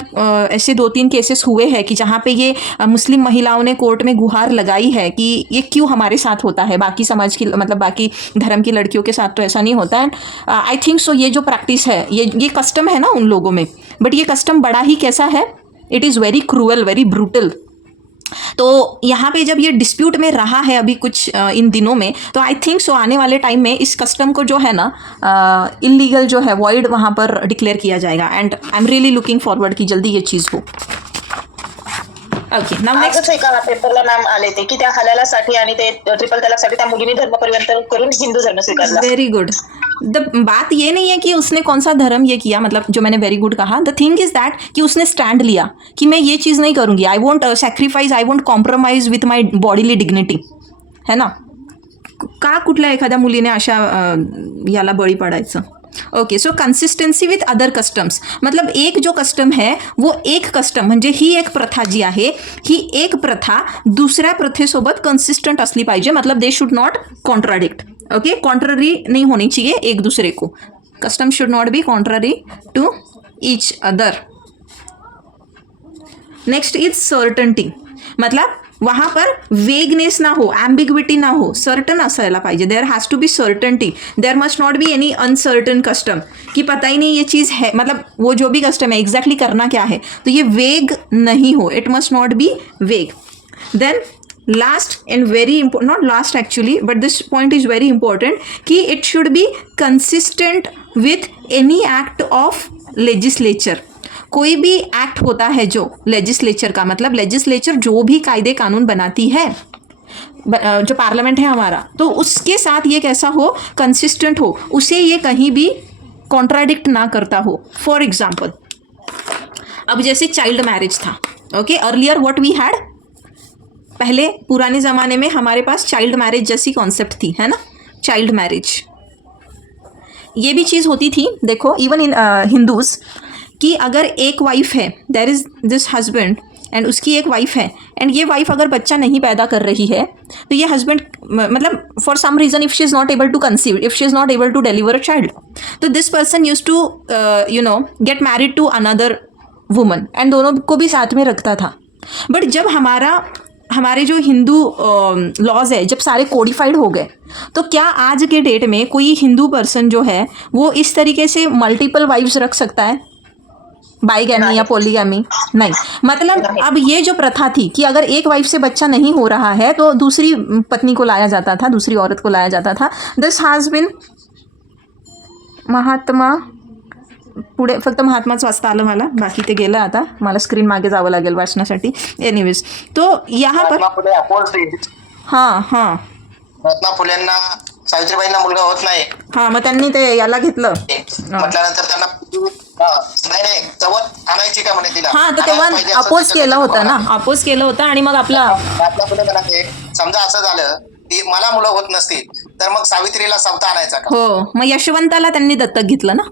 ऐसे 2-3 केसेस हुए हैं कि जहाँ पे ये मुस्लिम महिलाओं ने कोर्ट में गुहार लगाई है कि ये क्यों हमारे साथ होता है, बाकी समाज की मतलब बाकी धर्म की लड़कियों के साथ तो ऐसा नहीं होता है. आई थिंक सो ये जो प्रैक्टिस है, ये कस्टम है ना उन लोगों में, बट ये कस्टम बड़ा ही कैसा है? It is very cruel, very brutal. तो यहाँ पे जब ये डिस्प्यूट में रहा है अभी कुछ इन दिनों में, तो आई थिंक सो आने वाले टाइम में इस कस्टम को जो है ना इलीगल जो है वॉइड वहाँ पर डिक्लेअर किया जाएगा. And I am really looking forward की जल्दी ये चीज़ हो. Okay, now next. आजच एका पेपरला मॅम आले ते की त्या हलालासाठी आणि ते ट्रिपल तलाकसाठी त्या मुलीने धर्म परिवर्तन करून हिंदू धर्म स्वीकारला. Very good. द बात ये नहीं है कि उसने कौन सा धर्म ये किया, मतलब जो मैंने वेरी गुड कहा. द थिंग इज दैट कि उसने स्टैंड लिया कि मैं ये चीज़ नहीं करूँगी. I won't sacrifice, I won't compromise with my bodily dignity, है ना. का कुठल्या एखाद्या मुलीने अशा याला बळी पडायचं? Okay, so consistency with other customs, मतलब एक जो कस्टम है वो एक कस्टम म्हणजे ही एक प्रथा जी आहे, ही एक प्रथा दुसऱ्या प्रथेसोबत कन्सिस्टंट असली पाहिजे. मतलब they should not contradict. Okay, contrary नहीं होनी चाहिए एक दूसरे को. Custom should not be contrary to each other. Next is certainty, मतलब वहाँ पर वेगनेस ना हो, एम्बिग्विटी ना हो, सर्टन असायला पाहिजे. There has to be certainty. There must not be any uncertain custom कि पता ही नहीं ये चीज़ है, मतलब वो जो भी कस्टम है एग्जैक्टली करना क्या है, तो ये वेग नहीं हो. It must not be vague. Then last and very important, not last actually but this point is very important कि it should be consistent with any act of legislature. कोई भी एक्ट होता है जो लेजिस्लेचर का, मतलब लेजिस्लेचर जो भी कायदे कानून बनाती है, जो पार्लियामेंट है हमारा, तो उसके साथ ये कैसा हो? कंसिस्टेंट हो, उसे ये कहीं भी कॉन्ट्राडिक्ट ना करता हो. फॉर एग्जाम्पल, अब जैसे चाइल्ड मैरिज था. Okay, earlier what we had, पहले पुराने ज़माने में हमारे पास चाइल्ड मैरिज जैसी कॉन्सेप्ट थी, है ना. चाइल्ड मैरिज ये भी चीज़ होती थी. देखो इवन इन हिंदूज़ कि अगर एक वाइफ है, there is this husband and उसकी एक वाइफ है, एंड ये वाइफ अगर बच्चा नहीं पैदा कर रही है, तो ये हस्बैंड मतलब for some reason if she is not able to conceive, if she is not able to deliver a child, तो this person use to get married to another woman and दोनों को भी साथ में रखता था. बट जब हमारे जो हिंदू लॉज है जब सारे कोडिफाइड हो गए, तो क्या आज के डेट में कोई हिंदू पर्सन जो है वो इस तरीके से मल्टीपल वाइफ्स रख सकता है? बाईगैमी या पॉलीगैमी नहीं. मतलब अब ये जो प्रथा थी कि अगर एक वाइफ से बच्चा नहीं हो रहा है तो दूसरी पत्नी को लाया जाता था, दूसरी औरत को लाया जाता था. दिस हैज़ बिन, महात्मा, पुढे फक्त महात्माच वाचता आलं मला, बाकी ते गेलं. आता मला स्क्रीन मागे जावं लागेल वाचण्यासाठी. एनिवेज, तो यहाँ पर हां हां महात्मा फुलेंना सावित्रीबाईंना मुलगा होत नाही हां, मग त्यांनी ते याला घेतलं. म्हटल्यानंतर त्यांना नाही चवत आणायची का म्हणे तिला. हां, तर आणायला तेव्हा पाहिजे असं अपोज त्याच्या केलं होतं ना, भावना. अपोज केलं होतं आणि मग आपला महात्मा फुले म्हणाले समजा असं झालं की मला मुलं होत नसतील तर मग सावित्रीला सवता आणायचा का. हो, मग यशवंताला त्यांनी दत्तक घेतलं ना.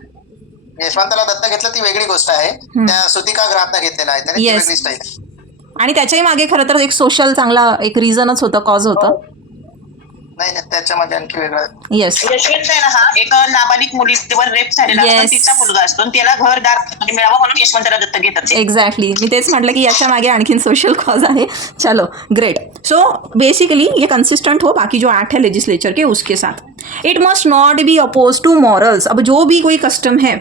यशवंताला दत्तक घेतलं ती वेगळी गोष्ट आहे. त्या सुतिका ग्रहातनं घेतलेलं आहे त्याने, ती Yes. वेगळी स्टाईल आहे. आणि त्याच्याही मागे खरं तर एक सोशल चांगला एक रिझनच होतं, कॉज होतं. नाही नाही त्याच्यामध्ये आणखी वेगळं. येस, यशवंत आहे ना हा एक नाबालिक मुलीवर रेप झालेला असतो, Yes. तिचा मुलगा असतो आणि त्याला घरदार मिळावं म्हणून यशवंताला दत्तक घेतात ते. एग्जैक्टली. मी तेच म्हटलं की याच्या मागे आणखीन सोशल कॉज आहे. चलो ग्रेट. सो बेसिकली ये कंसिस्टेंट हो बाकी जो एक्ट है लेजिस्लेचर के उसके साथ. It must not be oppose to morals. अब जो भी कोई कस्टम है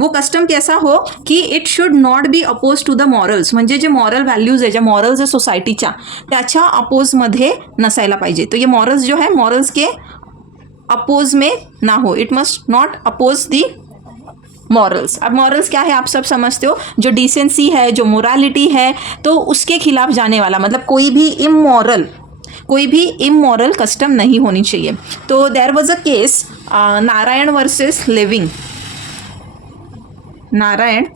वो कस्टम कैसा हो की it should not be oppose to the morals. म्हणजे जे मॉरल व्हॅल्यूज आहे, ज्या मॉरल्स आहे सोसायटीच्या, त्याच्या अपोजमध्ये नसायला पाहिजे. तो ये मॉरल्स जो है मॉरल्स के अपोज में ना हो. It must not oppose the morals. अब मॉरल्स क्या है आप सब समझते हो, जो डिसेंसी है, जो मोरालिटी है, तो उसके खिलाफ जाने वाला, मतलब कोई भी इमोरल कस्टम नहीं होनी चाहिए. तो there was a case Narayan versus Laving. Narayan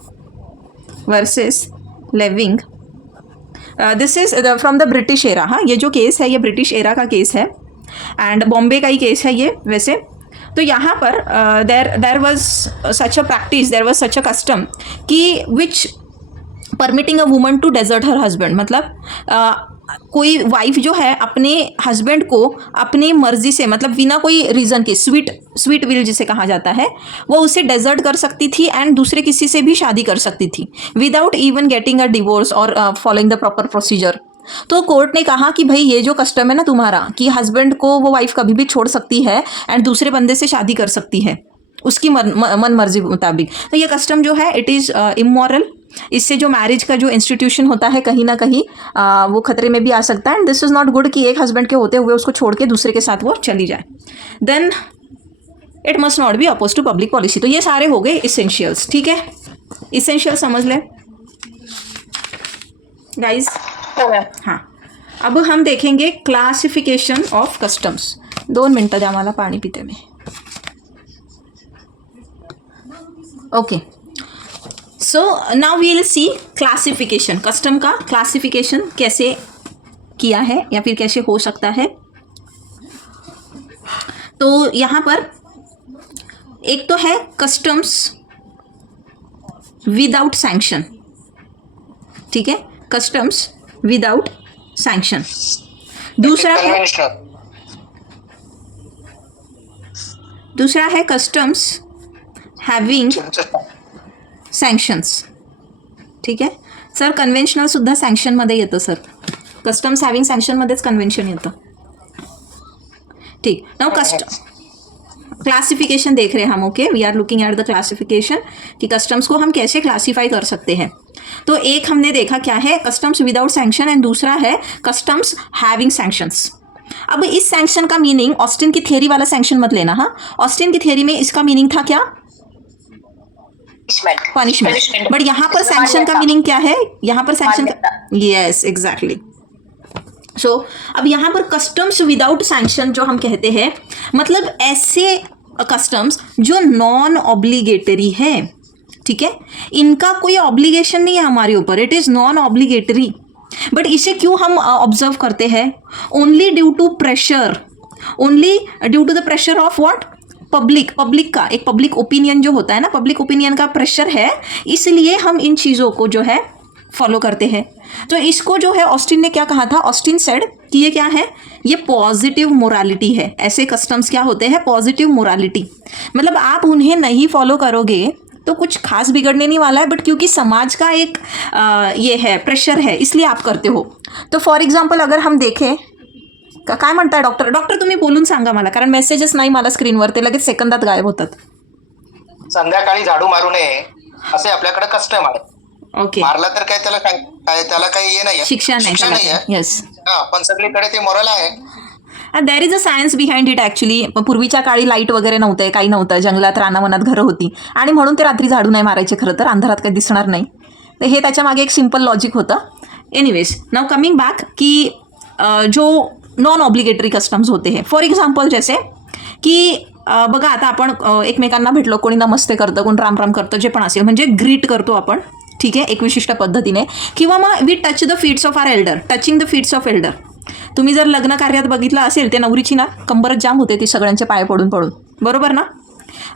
versus Laving. This is from the British era. हाँ, ये जो केस है ये ब्रिटिश एरा का केस है एंड बॉम्बे का ही केस है ये वैसे. तो यहाँ पर there was such a practice, there was such a custom कि which permitting a woman to desert her husband. मतलब कोई वाइफ जो है अपने हस्बैंड को अपनी मर्जी से, मतलब बिना कोई रीज़न के, स्वीट विल जिसे कहा जाता है, वो उसे डेजर्ट कर सकती थी एंड दूसरे किसी से भी शादी कर सकती थी without even getting a divorce और फॉलोइंग द प्रॉपर प्रोसीजर. तो कोर्ट ने कहा कि भाई ये जो कस्टम है ना तुम्हारा कि हस्बैंड को वो वाइफ कभी भी छोड़ सकती है एंड दूसरे बंदे से शादी कर सकती है उसकी मन मर्जी मुताबिक, तो ये कस्टम जो है इट इज़ इमोरल. इससे जो मैरिज का जो इंस्टीट्यूशन होता है कहीं ना कहीं वो खतरे में भी आ सकता है. And this is not good कि एक हस्बैंड के होते हुए उसको छोड़ के दूसरे के साथ वो चली जाए. Then it must not be oppose to public policy. तो ये सारे हो गए इसेंशियल्स. ठीक है, इसेंशियल समझ लें गाइज. हाँ, अब हम देखेंगे क्लासिफिकेशन ऑफ कस्टम्स. 2 मिनटं द्या मला, पाणी पिते मी. Okay, so now we will see classification. Custom का क्लासिफिकेशन कैसे किया है या फिर कैसे हो सकता है. तो यहाँ पर एक तो है कस्टम्स विदाउट सैंक्शन. ठीक है, कस्टम्स विदाउट सैंक्शन. दूसरा है कस्टम्स हैविंग सँक्शन्स. ठीक आहे सर, कन्व्हेन्शनलसुद्धा सँक्शनमध्ये येतं सर. कस्टम्स हॅविंग सँक्शनमध्येच कन्व्हेन्शन येतं. ठीक, नाउ क्लासिफिकेशन देख रहे हैं हम. Okay, we are looking at the classification कि कस्टम्स को हम कैसे क्लासीफाई कर सकते हैं. तो एक हमने देखा क्या है, कस्टम्स विदाउट सैंक्शन, एंड दूसरा है कस्टम्स हैविंग सैंक्शंस. अब इस सैंक्शन का मीनिंग ऑस्टिन की थियरी वाला सैंक्शन मत लेना. हाँ, ऑस्टिन की थियरी में इसका मीनिंग था क्या, पनिशमेंट. बट यहाँ पर सैंक्शन का मीनिंग क्या है, यहाँ पर सैंक्शन का, यस एग्जैक्टली. सो अब यहाँ पर कस्टम्स विदाउट सैंक्शन जो हम कहते हैं, मतलब ऐसे कस्टम्स जो नॉन ऑब्लिगेटरी है. ठीक है, इनका कोई ऑब्लिगेशन नहीं है हमारे ऊपर, it is non obligatory. But इसे क्यों हम ऑब्जर्व करते हैं, only due to pressure, only due to the pressure of what, public का एक पब्लिक ओपिनियन जो होता है ना, पब्लिक ओपिनियन का प्रेशर है, इसलिए हम इन चीज़ों को जो है फॉलो करते हैं. तो इसको जो है ऑस्टिन ने क्या कहा था, ऑस्टिन सेड कि ये क्या है, ये पॉजिटिव मोरालिटी है. ऐसे कस्टम्स क्या होते हैं, पॉजिटिव मोरालिटी. मतलब आप उन्हें नहीं फॉलो करोगे तो कुछ खास बिगड़ने नहीं वाला है, बट क्योंकि समाज का एक ये है, प्रेशर है, इसलिए आप करते हो. तो फॉर एक्झाम्पल अगर हम देखें, काय म्हणताय डॉक्टर तुम्ही बोलून सांगा मला, कारण मेसेजेस नाही मला स्क्रीनवर, ते लगेच सेकंदात गायब होतात. संध्याकाळी झाडू मारू नये असे आपल्याकडे कस्टम आहे. ओके, मारला तर काय त्याला काही हे नाही, शिक्षा नाही. येस, हा, पण सगळीकडे ते मॉरल आहे. There is a science behind it actually. पूर्वीच्या काळी लाईट वगैरे नव्हते, काही नव्हतं, जंगलात रानावनात घरं होती आणि म्हणून ते रात्री झाडू नाही मारायचे. खरं तर अंधारात काही दिसणार नाही, तर हे त्याच्या मागे एक सिम्पल लॉजिक होतं. एनिवेज, नाव कमिंग बॅक की जो नॉन ऑब्लिगेटरी कस्टम्स होते हैं. फॉर एक्झाम्पल जैसे की बघा आता आपण एकमेकांना भेटलो, कोणी नमस्ते करतं, कोण राम राम करतं, जे पण असेल म्हणजे ग्रीट करतो आपण, ठीक आहे, एक विशिष्ट पद्धतीने. किंवा मग we touch the feets of our elder, touching the feets of elder. तुम्ही जर लग्न कार्यात बघितलं असेल ते नवरीची ना कंबरच जाम होते ती सगळ्यांचे पाय पडून पडून, बरोबर ना.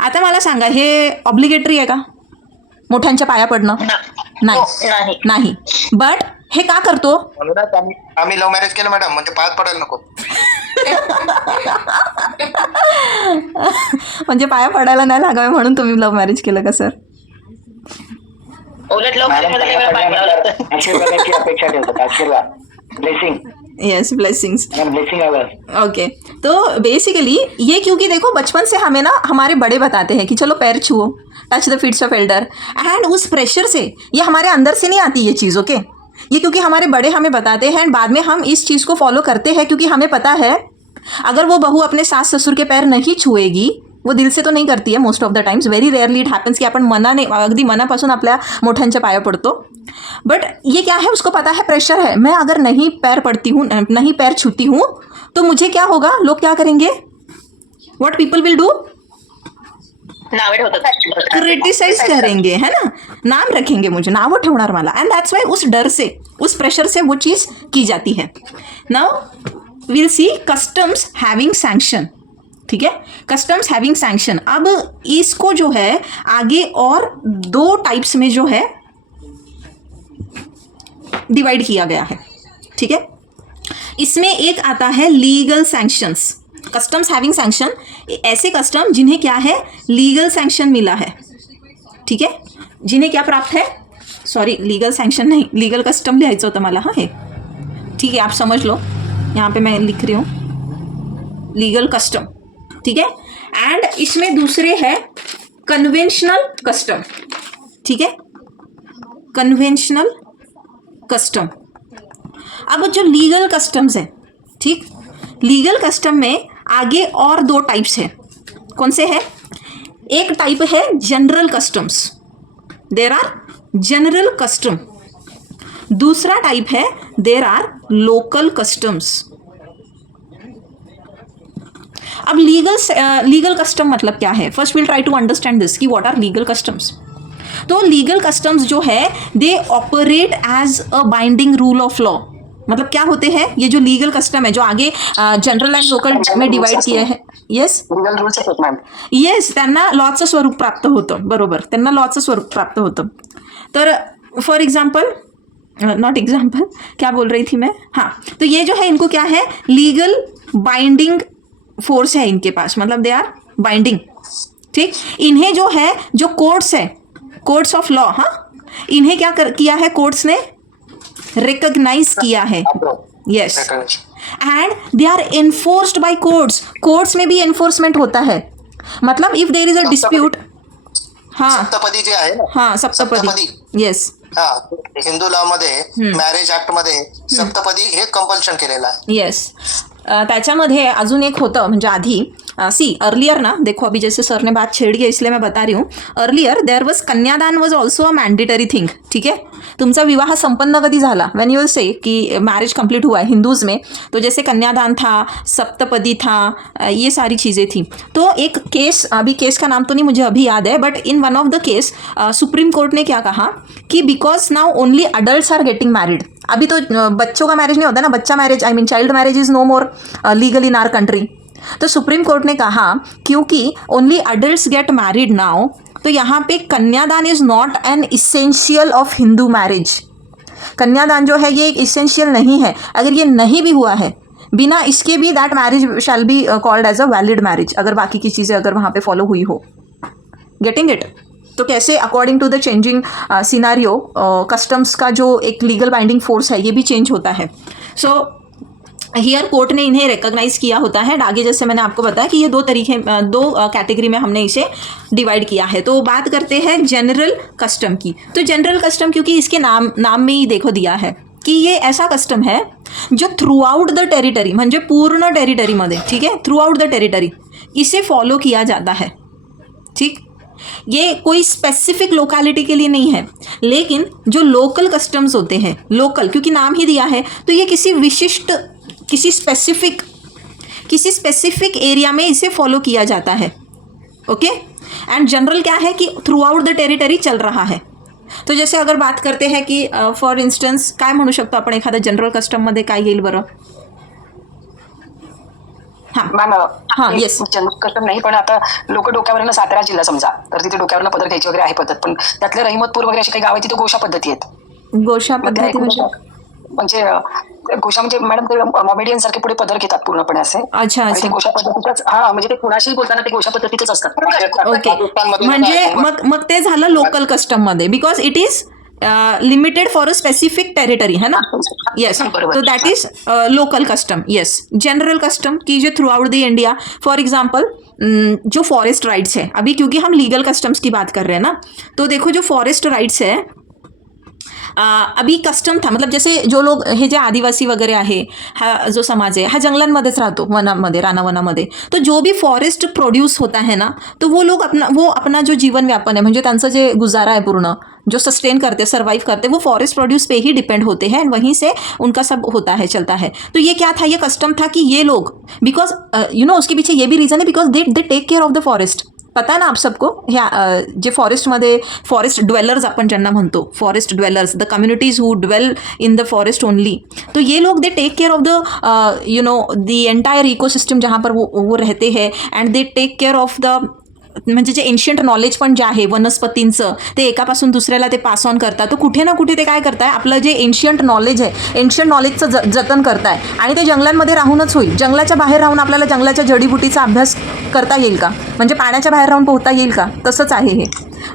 आता मला सांगा हे ऑब्लिगेटरी आहे का मोठ्यांच्या पाया पडणं? नाही. नाही. बट हे का करतो? म्हणूनच आम्ही लव्ह मॅरेज केलं मॅडम, म्हणजे पायात पडायला नको. म्हणजे पाया पडायला नाही लागावे म्हणून तुम्ही लव्ह मॅरेज केलं का सर? उलट लव्ह मॅरेज मध्ये वेगळं पाय पडावं लागतं. आशीर्वादाची अपेक्षा ठेवतात, आशीर्वाद, ब्लेसिंग. Yes, blessings. ब्लेसिंग आवर. ओके, तो बेसिकली ये क्योंकि देखो बचपन से हमें ना हमारे बड़े बताते हैं कि चलो पैर छुओ, touch the feets of elder, and उस प्रेशर से ये हमारे अंदर से नहीं आती ये चीज़. ओके, ये क्योंकि हमारे बड़े हमें बताते हैं एंड बाद में हम इस चीज़ को फॉलो करते हैं क्योंकि हमें पता है अगर वो बहू अपने सास ससुर के पैर नहीं छुएगी, वो दिल से तो नहीं करती है most of the times, very rarely it happens की आपण मनाने अगदी मनापासून आपल्या मोठ्यांच्या पाया पडतो. बट ये क्या है, उसको पता है प्रेशर है, मैं अगर नहीं पैर पड़ती हूँ, नहीं पैर छूती हूँ तो मुझे क्या होगा, लोग क्या करेंगे, व्हाट पीपल विल डू, नावे ठेवतात. क्रिटिसाइज करेंगे, है ना, नाम रखेंगे मुझे, नाव ठेवणार मला. एंड दैट्स वाई उस डर से, उस प्रेशर से वो चीज़ की जाती है. Now will see customs having sanction. ठीक है, कस्टम्स हैविंग सैंक्शन. अब इसको जो है आगे और 2 टाइप्स में जो है डिवाइड किया गया है. ठीक है, इसमें एक आता है legal sanctions. Customs having sanction, ऐसे कस्टम जिन्हें क्या है, लीगल सैंक्शन मिला है. ठीक है, जिन्हें क्या प्राप्त है, सॉरी लीगल सैंक्शन नहीं, लीगल कस्टम लिहायचं होतं मला. हाँ हे ठीक है, आप समझ लो, यहाँ पे मैं लिख रही हूँ लीगल कस्टम. ठीक है, एंड इसमें दूसरे है कन्वेंशनल कस्टम. ठीक है, कन्वेंशनल कस्टम. अब जो लीगल कस्टम्स है, ठीक, लीगल कस्टम में आगे और 2 टाइप्स है. कौन से है? एक टाइप है general customs, there are general custom. दूसरा टाइप है देर आर लोकल कस्टम्स. अब लीगल कस्टम मतलब क्या है? First will try to understand this कि व्हाट आर लीगल कस्टम्स. तो लीगल कस्टम्स जो है they operate as a binding rule of law. मतलब क्या होते हैं ये जो लीगल कस्टम है, जो आगे जनरल एंड लोकल में डिवाइड किए हैं. येस येस, त्यांना लॉचं स्वरूप प्राप्त होतं. बरोबर, त्यांना लॉचं स्वरूप प्राप्त होतं. तर फॉर एग्जाम्पल, नॉट एग्जाम्पल, क्या बोल रही थी मैं, हाँ, तो ये जो है इनको क्या है, लीगल बाइंडिंग फोर्स है इनके पास, मतलब दे आर बाइंडिंग. ठीक, इन्हें जो है, जो कोर्ट्स है, कोर्ट्स ऑफ लॉ, हाँ, इन्हें क्या किया है, कोर्ट्स ने रिकॉग्नाइज किया है. Yes, and they are enforced by courts. Courts में भी एनफोर्समेंट होता है. मतलब if there is a dispute, हाँ, सप्तपदी जे आहे ना, हाँ, सप्तपदी. येस, हा, हिंदू लॉ मध्ये मॅरेज ऍक्ट मध्ये सप्तपदी हे कंपल्शन केलेलं आहे. येस, त्याच्यामध्ये अजून एक होतं, म्हणजे आधी सी अर्लियर ना, देखो अभी जैसे सर ने बात छेड़ी है इसलिए मैं बता रही हूँ. अर्लियर देयर वॉज कन्यादान was also a mandatory thing. ठीक है, तुमचा विवाह संपन्न कधी झाला, व्हेन यू विल से कि मैरिज कंप्लीट हुआ है हिंदूज़ में, तो जैसे कन्यादान था, सप्तपदी था, ये सारी चीज़ें थी. तो एक केस, अभी केस का नाम तो नहीं मुझे अभी याद है, but in one of the case supreme court ने क्या कहा कि because now only adults are getting married. अभी तो बच्चों का मैरिज नहीं होता ना, बच्चा marriage, I mean child marriage is no more legal in our country. तो सुप्रीम कोर्ट ने कहा क्योंकि only adults get married now, तो यहाँ पे kanyadaan is not an essential of Hindu marriage. Kanyadaan जो है ये एक इसेंशियल नहीं है. अगर ये नहीं भी हुआ है, बिना इसके भी that marriage shall be called as a valid marriage, अगर बाकी की चीज़ें अगर वहाँ पे फॉलो हुई हो. Getting it? तो कैसे according to the changing scenario customs का जो एक लीगल बाइंडिंग फोर्स है ये भी चेंज होता है. सो हियर कोर्ट ने इन्हें रिकॉग्नाइज किया होता है. आगे जैसे मैंने आपको बताया कि ये 2 तरीके, 2 कैटेगरी में हमने इसे डिवाइड किया है. तो बात करते हैं जनरल कस्टम की. तो जनरल कस्टम क्योंकि इसके नाम में ही देखो दिया है की ये ऐसा कस्टम है जो थ्रू आउट द टेरिटरी, म्हणजे पूर्ण टेरिटरीमध्ये, ठीक है, थ्रू आउट द टेरिटरी इसे फॉलो किया जाता है. ठीक, ये कोई स्पेसिफिक लोकेलिटी के लिए नहीं है, लेकिन जो लोकल कस्टम्स होते हैं, लोकल क्योंकि नाम ही दिया है, तो ये किसी विशिष्ट किसी स्पेसिफिक एरिया में इसे फॉलो किया जाता है. ओके. एंड जनरल क्या है कि थ्रू आउट द टेरिटरी चल रहा है. तो जैसे अगर बात करते हैं की फॉर इन्स्टन्स काय म्हणू शकतो आपण एखाद्या जनरल कस्टममध्ये काय येईल बरं. मॅम हां, yes. कस्टम नाही, पण आता लोक डोक्यावरनं सातारा जिल्हा समजा, तर तिथे डोक्यावरनं पदर घ्यायची वगैरे आहे पद्धत, पण त्यातल्या रहिमतपूर वगैरे अशी काही गाव आहे तिथे गोशा पद्धती आहेत. गोशा पद्धती म्हणजे गोशा म्हणजे मॅडम ते मॉमेडियन सारखे पुढे पदर घेतात पूर्णपणे असे. अच्छा आणि ते अच्छा. गोशा पद्धतीच्याच म्हणजे ते कुणाशी बोलताना ते गोशा पद्धतीतच असतात. ओके. म्हणजे मग ते झालं लोकल कस्टममध्ये because it is limited for a specific territory है ना. येस. तो that is local custom. Yes. General custom की जो throughout the India, for example जो फॉरेस्ट राइट्स है अभी, क्योंकि हम लीगल कस्टम्स की बात कर रहे हैं ना, तो देखो जो फॉरेस्ट राइट्स है अभी कस्टम था, मतलब जैसे जो लोग हे जे आदिवासी वगैरे आहे, हा जो समाज आहे हा जंगलांमध्येच राहतो, वनामध्ये, रानावनामध्ये. तो जो भी फॉरेस्ट प्रोड्यूस होता है ना, तो वो लोग अपना जो जीवन व्यापन है, म्हणजे त्यांचं जे गुजारा है पूर्ण, जो सस्टेन करते, सर्वाइव करते, वो फॉरेस्ट प्रोड्यूस पे ही डिपेंड होते हैं, वहीं से उनका सब होता है, चलता है. तो ये क्या था, ये कस्टम था कि ये लोग बिकॉज उसके पीछे ये भी रीज़न है because they take care of the forest. पता है ना आप सबको, ह्या जे फॉरेस्टमध्ये फॉरेस्ट ड्वेलर्स आपण ज्यांना म्हणतो, forest dwellers, the communities who dwell in the forest only, तो ये लोग they take care of the the entire ecosystem जहाँ पर वो रहते हैं, and they take care of the, म्हणजे जे एन्शियंट नॉलेज पण जे आहे वनस्पतींचं, ते एकापासून दुसऱ्याला ते पास ऑन करतात. तर कुठे ना कुठे ते काय करताय, आपलं जे एन्शियंट नॉलेज आहे, एन्शियंट नॉलेजचं जतन करताय, आणि ते जंगलांमध्ये राहूनच होईल. जंगलाच्या बाहेर राहून आपल्याला जंगलाच्या जडीबुटीचा अभ्यास करता येईल का, म्हणजे पाण्याच्या बाहेर राहून पोहता येईल का, तसंच आहे हे.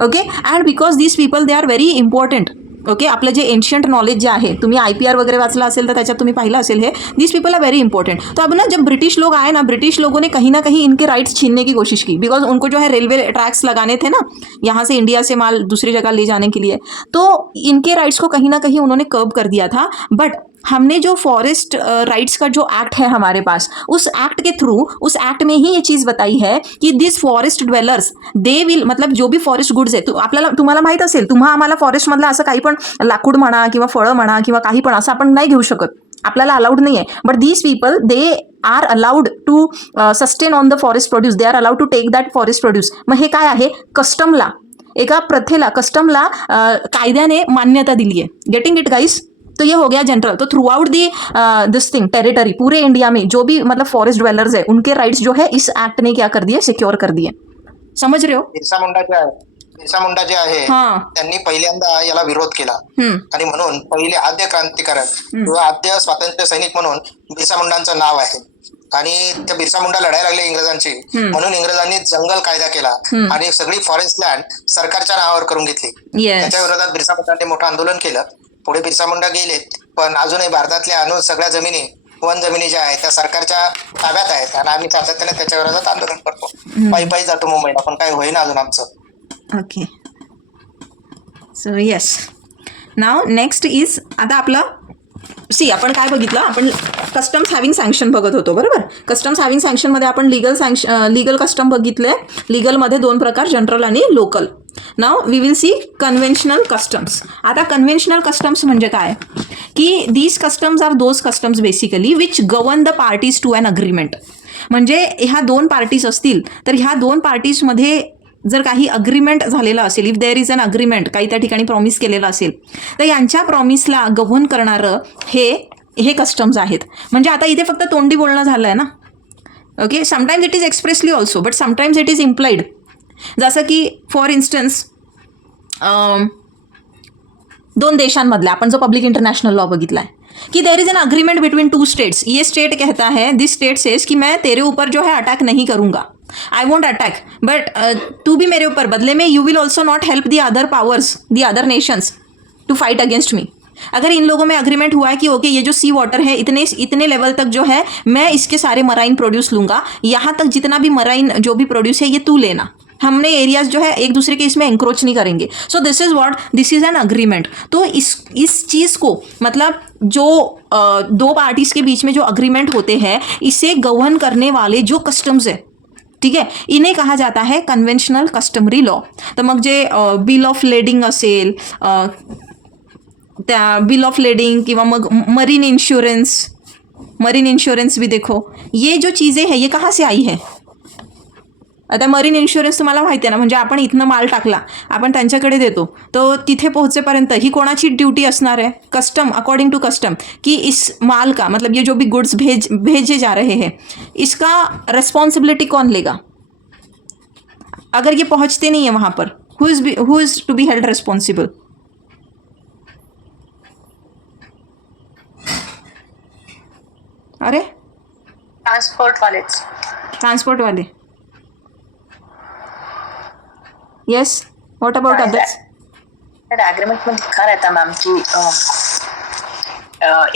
Okay. And because these people they are very important. Okay. आपलं जे एन्शियंट नॉलेज जे आहे, तुम्ही IPR वगैरह वाचला असेल तर त्याच्यात तुम्ही पाहिलं असेल हे, these people are very important. तो अब ना जब ब्रिटिश लोग आए ना, ब्रिटिश लोगों ने कहीं ना कहीं इनके राइट्स छीनने की कोशिश की, बिकॉज उनको जो है रेलवे ट्रैक्स लगाने थे ना, यहाँ से इंडिया से माल दूसरी जगह ले जाने के लिए, तो इनके राइट्स को कहीं ना कहीं उन्होंने कर्ब कर दिया था. बट हमने जो फॉरेस्ट राइट्स का जो एक्ट है हमारे पास, उस एक्ट के थ्रू, उस एक्ट में ही ये चीज़ बताई है की this forest dwellers they will, मतलब जो भी फॉरेस्ट गुड्स आहे, तुम्हाला माहीत असेल, आम्हाला फॉरेस्टमधलं असं काही पण लाकूड म्हणा किंवा फळं म्हणा किंवा काही पण असं आपण नाही घेऊ शकत, आपल्याला अलाउड नाही आहे. But these people they are allowed to sustain on the forest produce, they are allowed to take that forest produce. मग हे काय आहे, कस्टमला, एका प्रथेला, कस्टमला कायद्याने मान्यता दिली आहे. Getting it guys. तो ये हो गया जनरल. तो through out the this thing territory, पूरे इंडिया में जो भी मतलब फॉरेस्ट ड्वेलर्स है, उनके राइट्स जो है इस एक्ट ने क्या कर दिए, सिक्योर कर दिए. समझ रहे हो. बिरसा मुंडा जे आहे त्यांनी पहिल्यांदा याला विरोध केला, आणि म्हणून पहिले आद्य क्रांतिकारक किंवा आद्य स्वातंत्र्य सैनिक म्हणून बिरसा मुंडांचं नाव आहे. आणि त्या बिरसा मुंडा लढायला लागले इंग्रजांची, म्हणून इंग्रजांनी जंगल कायदा केला आणि सगळी फॉरेस्ट लँड सरकारच्या नावावर करून घेतली. त्याच्या विरोधात बिरसा मुंडांनी मोठं आंदोलन केलं. पुढे बिरसा मुंडा गेलेत, पण अजूनही भारतातल्या सगळ्या जमिनी, वन जमिनी ज्या आहेत त्या सरकारच्या ताब्यात आहेत, आणि आम्ही सातत्याने त्याच्या विरोधात आंदोलन करतो. पायी जातो मुंबईला, पण काही होईना अजून आमचं. Okay. So yes. Now next is, आता आपलं आपण काय बघितलं, आपण कस्टम्स हॅव्हिंग सँक्शन बघत होतो, बरोबर. कस्टम्स हॅव्हिंग सँक्शनमध्ये आपण लीगल कस्टम बघितले. लीगलमध्ये 2 प्रकार, जनरल आणि local. Now we will see conventional customs. आता कन्व्हेन्शनल कस्टम्स म्हणजे काय, की these customs are those customs basically which govern the parties to an agreement. म्हणजे ह्या 2 पार्टीज असतील तर ह्या 2 पार्टीजमध्ये जर काही अग्रीमेंट झालेलं असेल, if there is an agreement, काही त्या ठिकाणी प्रॉमिस केलेलं असेल, तर यांच्या प्रॉमिसला गव्हर्न करणारं हे कस्टम्स आहेत. म्हणजे आता इथे फक्त तोंडी बोलणं झालं आहे ना. Okay. Sometimes it is expressly also, but sometimes it is implied. जसं की फॉर इन्स्टन्स 2 देशांमधला आपण जो पब्लिक इंटरनेशनल लॉ बघितला आहे, कि there is an agreement between 2 states. ये स्टेट कहता है, दिस स्टेट सेज कि मैं तेरे ऊपर जो है अटैक नहीं करूँगा, आई वोंट अटैक, बट तू भी मेरे ऊपर बदले में you will also not help the other powers, the other nations to fight against me. अगर इन लोगों में अग्रीमेंट हुआ है कि ओके ये जो सी वाटर है इतने लेवल तक जो है मैं इसके सारे मराइन प्रोड्यूस लूँगा, यहाँ तक जितना भी मराइन जो भी प्रोड्यूस है ये तू लेना, हमने एरियाज जो है एक दूसरे के इसमें एंक्रोच नहीं करेंगे. So this is an agreement. तो इस चीज़ को, मतलब जो 2 पार्टीज़ के बीच में जो अग्रीमेंट होते हैं, इसे गवर्न करने वाले जो कस्टम्स है, ठीक आहे, इन्हें कहा जाता है कन्व्हेन्शनल कस्टमरी लॉ. तर मग जे बिल ऑफ लेडिंग असेल, त्या बिल ऑफ लेडिंग किंवा मग मरीन इन्शुरन्स, मरीन इंश्योरेंस भी देखो, ये जो चीज़ें हैं ये कहाँ से आई है. आता मरीन इन्शुरन्स तुम्हाला माहिती आहे ना, म्हणजे आपण इथनं माल टाकला, आपण त्यांच्याकडे देतो, तो तिथे पोहोचेपर्यंत ही कोणाची ड्यूटी असणार है? कस्टम, अकॉर्डिंग टू कस्टम, कि इस माल का मतलब ये जो भी गुड्स भेजे जा रहे हैं इसका रिस्पॉन्सिबिलिटी कौन लेगा? अगर ये पहुंचते नहीं है वहाँ पर, who is to be held responsible? अरे ट्रांसपोर्ट वाले. Yes, what about others? Agreement में लिखा रहता मैम कि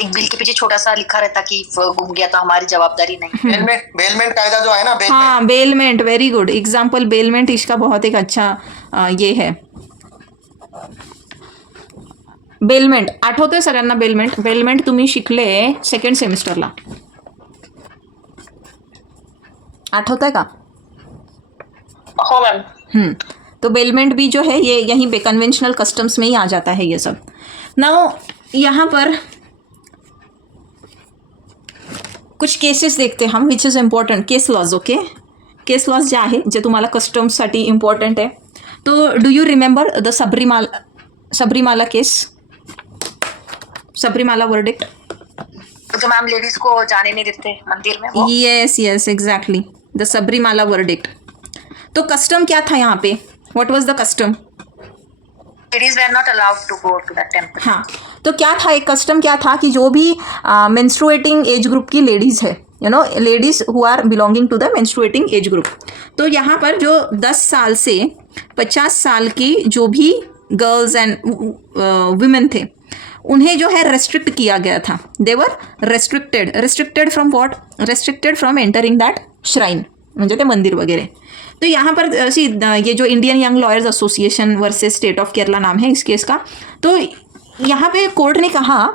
एक बिल के पीछे छोटा सा लिखा रहता कि गुम गया तो हमारी जवाबदारी नहीं. बेलमेंट कायदा जो आहे ना, बेलमेंट, हाँ, bailment, very good example. Bailment इसका बहुत एक अच्छा ये है. बेलमेंट आठवतंय सगळ्यांना? बेलमेंट तुम्ही शिकले सेकंड सेमिस्टरला, आठवतंय का? हो मैम. तो बेलमेंट भी जो है ये यहीं पे कन्वेंशनल कस्टम्स में ही आ जाता है ये सब. नाउ यहाँ पर कुछ केसेस देखते हैं हम, which is important. Case laws. Okay, case laws जे आहे जे तुम्हाला कस्टम्ससाठी इम्पॉर्टंट आहे. तो do you remember the Sabarimala case, Sabarimala verdict? जो मैम लेडीज को जाने नहीं देते मंदिर में वो. Yes exactly, the Sabarimala verdict. तो कस्टम क्या था यहाँ पे? What was the custom? Ladies were not allowed to go to that temple. हाँ, तो क्या था, एक कस्टम क्या था कि जो भी मेंस्ट्रुएटिंग एज ग्रुप की लेडीज़ है, you know, ladies who are belonging to the menstruating age group, तो यहाँ पर जो 10 साल से 50 साल की जो भी गर्ल्स एंड वुमेन थे उन्हें जो है रेस्ट्रिक्ट किया गया था. They were restricted from what? Restricted from entering that shrine, म्हणजे ते मंदिर वगैरे. तो यहाँ पर ये जो Indian young lawyers association versus state of Kerala नाम है इस केस का, तो यहाँ पे कोर्ट ने कहा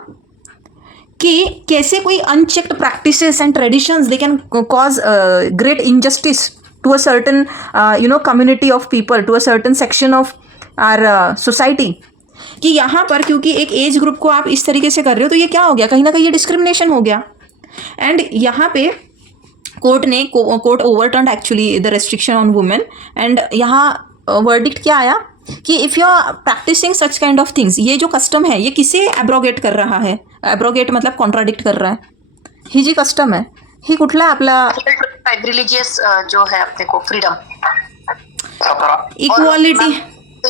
कि कैसे कोई unchecked practices and traditions they can cause great injustice to a certain community of people, to a certain section of our society. कि यहाँ पर क्योंकि एक एज ग्रुप को आप इस तरीके से कर रहे हो तो ये क्या हो गया, कहीं ना कहीं ये डिस्क्रिमिनेशन हो गया. एंड यहाँ पे court overturned actually the restriction on women. And यहाँ वर्डिक्ट क्या आया कि if you are practising such kind of things, ये जो कस्टम है ये किसे एब्रोगेट कर रहा है? एब्रोगेट मतलब कॉन्ट्राडिक्ट कर रहा है. ही जी कस्टम है ही कुठला आपला रिलीजियस जो है अपने को फ्रीडम, 17. इक्वालिटी.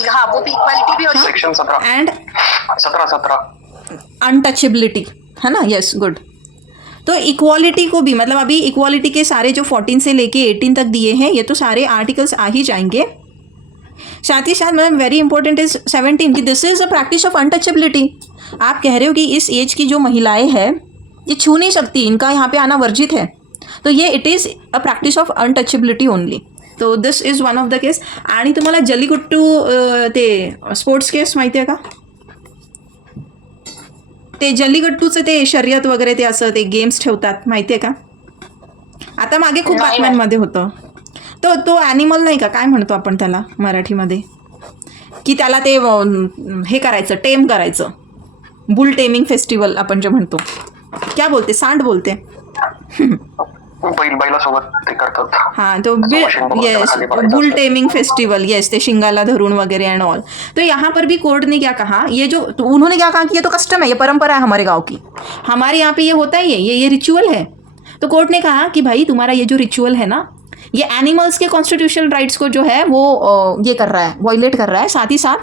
हाँ, वो भी इक्वालिटी भी और सेक्शन 17 एंड 17 अनटचेबिलिटी है ना. Yes, good. तो इक्वालिटी को भी, मतलब अभी इक्वालिटी के सारे जो 14 से लेके 18 तक दिए हैं ये तो सारे आर्टिकल्स आ ही जाएंगे. साथ ही साथ मतलब वेरी इंपॉर्टेंट इज 17 कि this is a practice of untouchability. आप कह रहे हो कि इस एज की जो महिलाएं हैं ये छू नहीं सकती, इनका यहाँ पे आना वर्जित है, तो ये it is a practice of untouchability only. तो this is one of the case. आणि तुम्हाला जल्लीकट्टू ते स्पोर्ट्स केस माहिती आहे का? ते जल्लीकट्टूचं ते शर्यत वगैरे ते असं ते गेम्स ठेवतात, माहिती आहे का? आता मागे खूप बातम्यांमध्ये होतं. तो ॲनिमल नाही का, काय म्हणतो आपण त्याला मराठीमध्ये, की त्याला ते हे करायचं, टेम करायचं, बुल टेमिंग फेस्टिवल आपण जे म्हणतो, क्या बोलते, सांड बोलते. बैलासोबत ते करतात. हाँ, तो yes, bull taming festival, yes, ते शिंगाला धरून वगैरह एंड ऑल. तो यहाँ पर भी कोर्ट ने क्या कहा, ये जो तो उन्होंने क्या कहा कि ये तो कस्टम है, ये परंपरा है हमारे गांव की, हमारे यहाँ पे ये होता ही है, ये रिचुअल है. तो कोर्ट ने कहा कि भाई तुम्हारा ये जो रिचुअल है ना, ये एनिमल्स के कॉन्स्टिट्यूशनल राइट्स को जो है वो ये कर रहा है, वायलेट कर रहा है. साथ ही साथ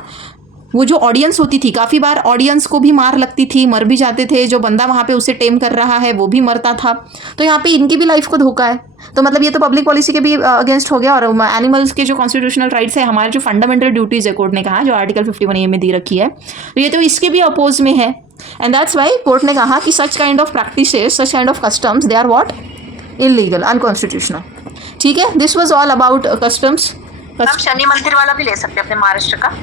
वो जो ऑडियंस होती थी, काफ़ी बार ऑडियंस को भी मार लगती थी, मर भी जाते थे, जो बंदा वहाँ पे उसे टेम कर रहा है वो भी मरता था. तो यहाँ पे इनकी भी लाइफ को धोखा है. तो मतलब ये तो पब्लिक पॉलिसी के भी अगेंस्ट हो गया. और एनिमल्स के जो कॉन्स्टिट्यूशनल राइट्स है, हमारे जो फंडामेंटल ड्यूटीज़ है, कोर्ट ने कहा जो आर्टिकल 51A में दी रखी है, तो ये तो इसके भी अपोज में है. एंड दैट्स वाई कोर्ट ने कहा कि such kind of practices, such kind of customs, they are what, illegal, unconstitutional. ठीक है, this was all about customs. Shani मंदिर वाला भी ले सकते हैं अपने महाराष्ट्र का.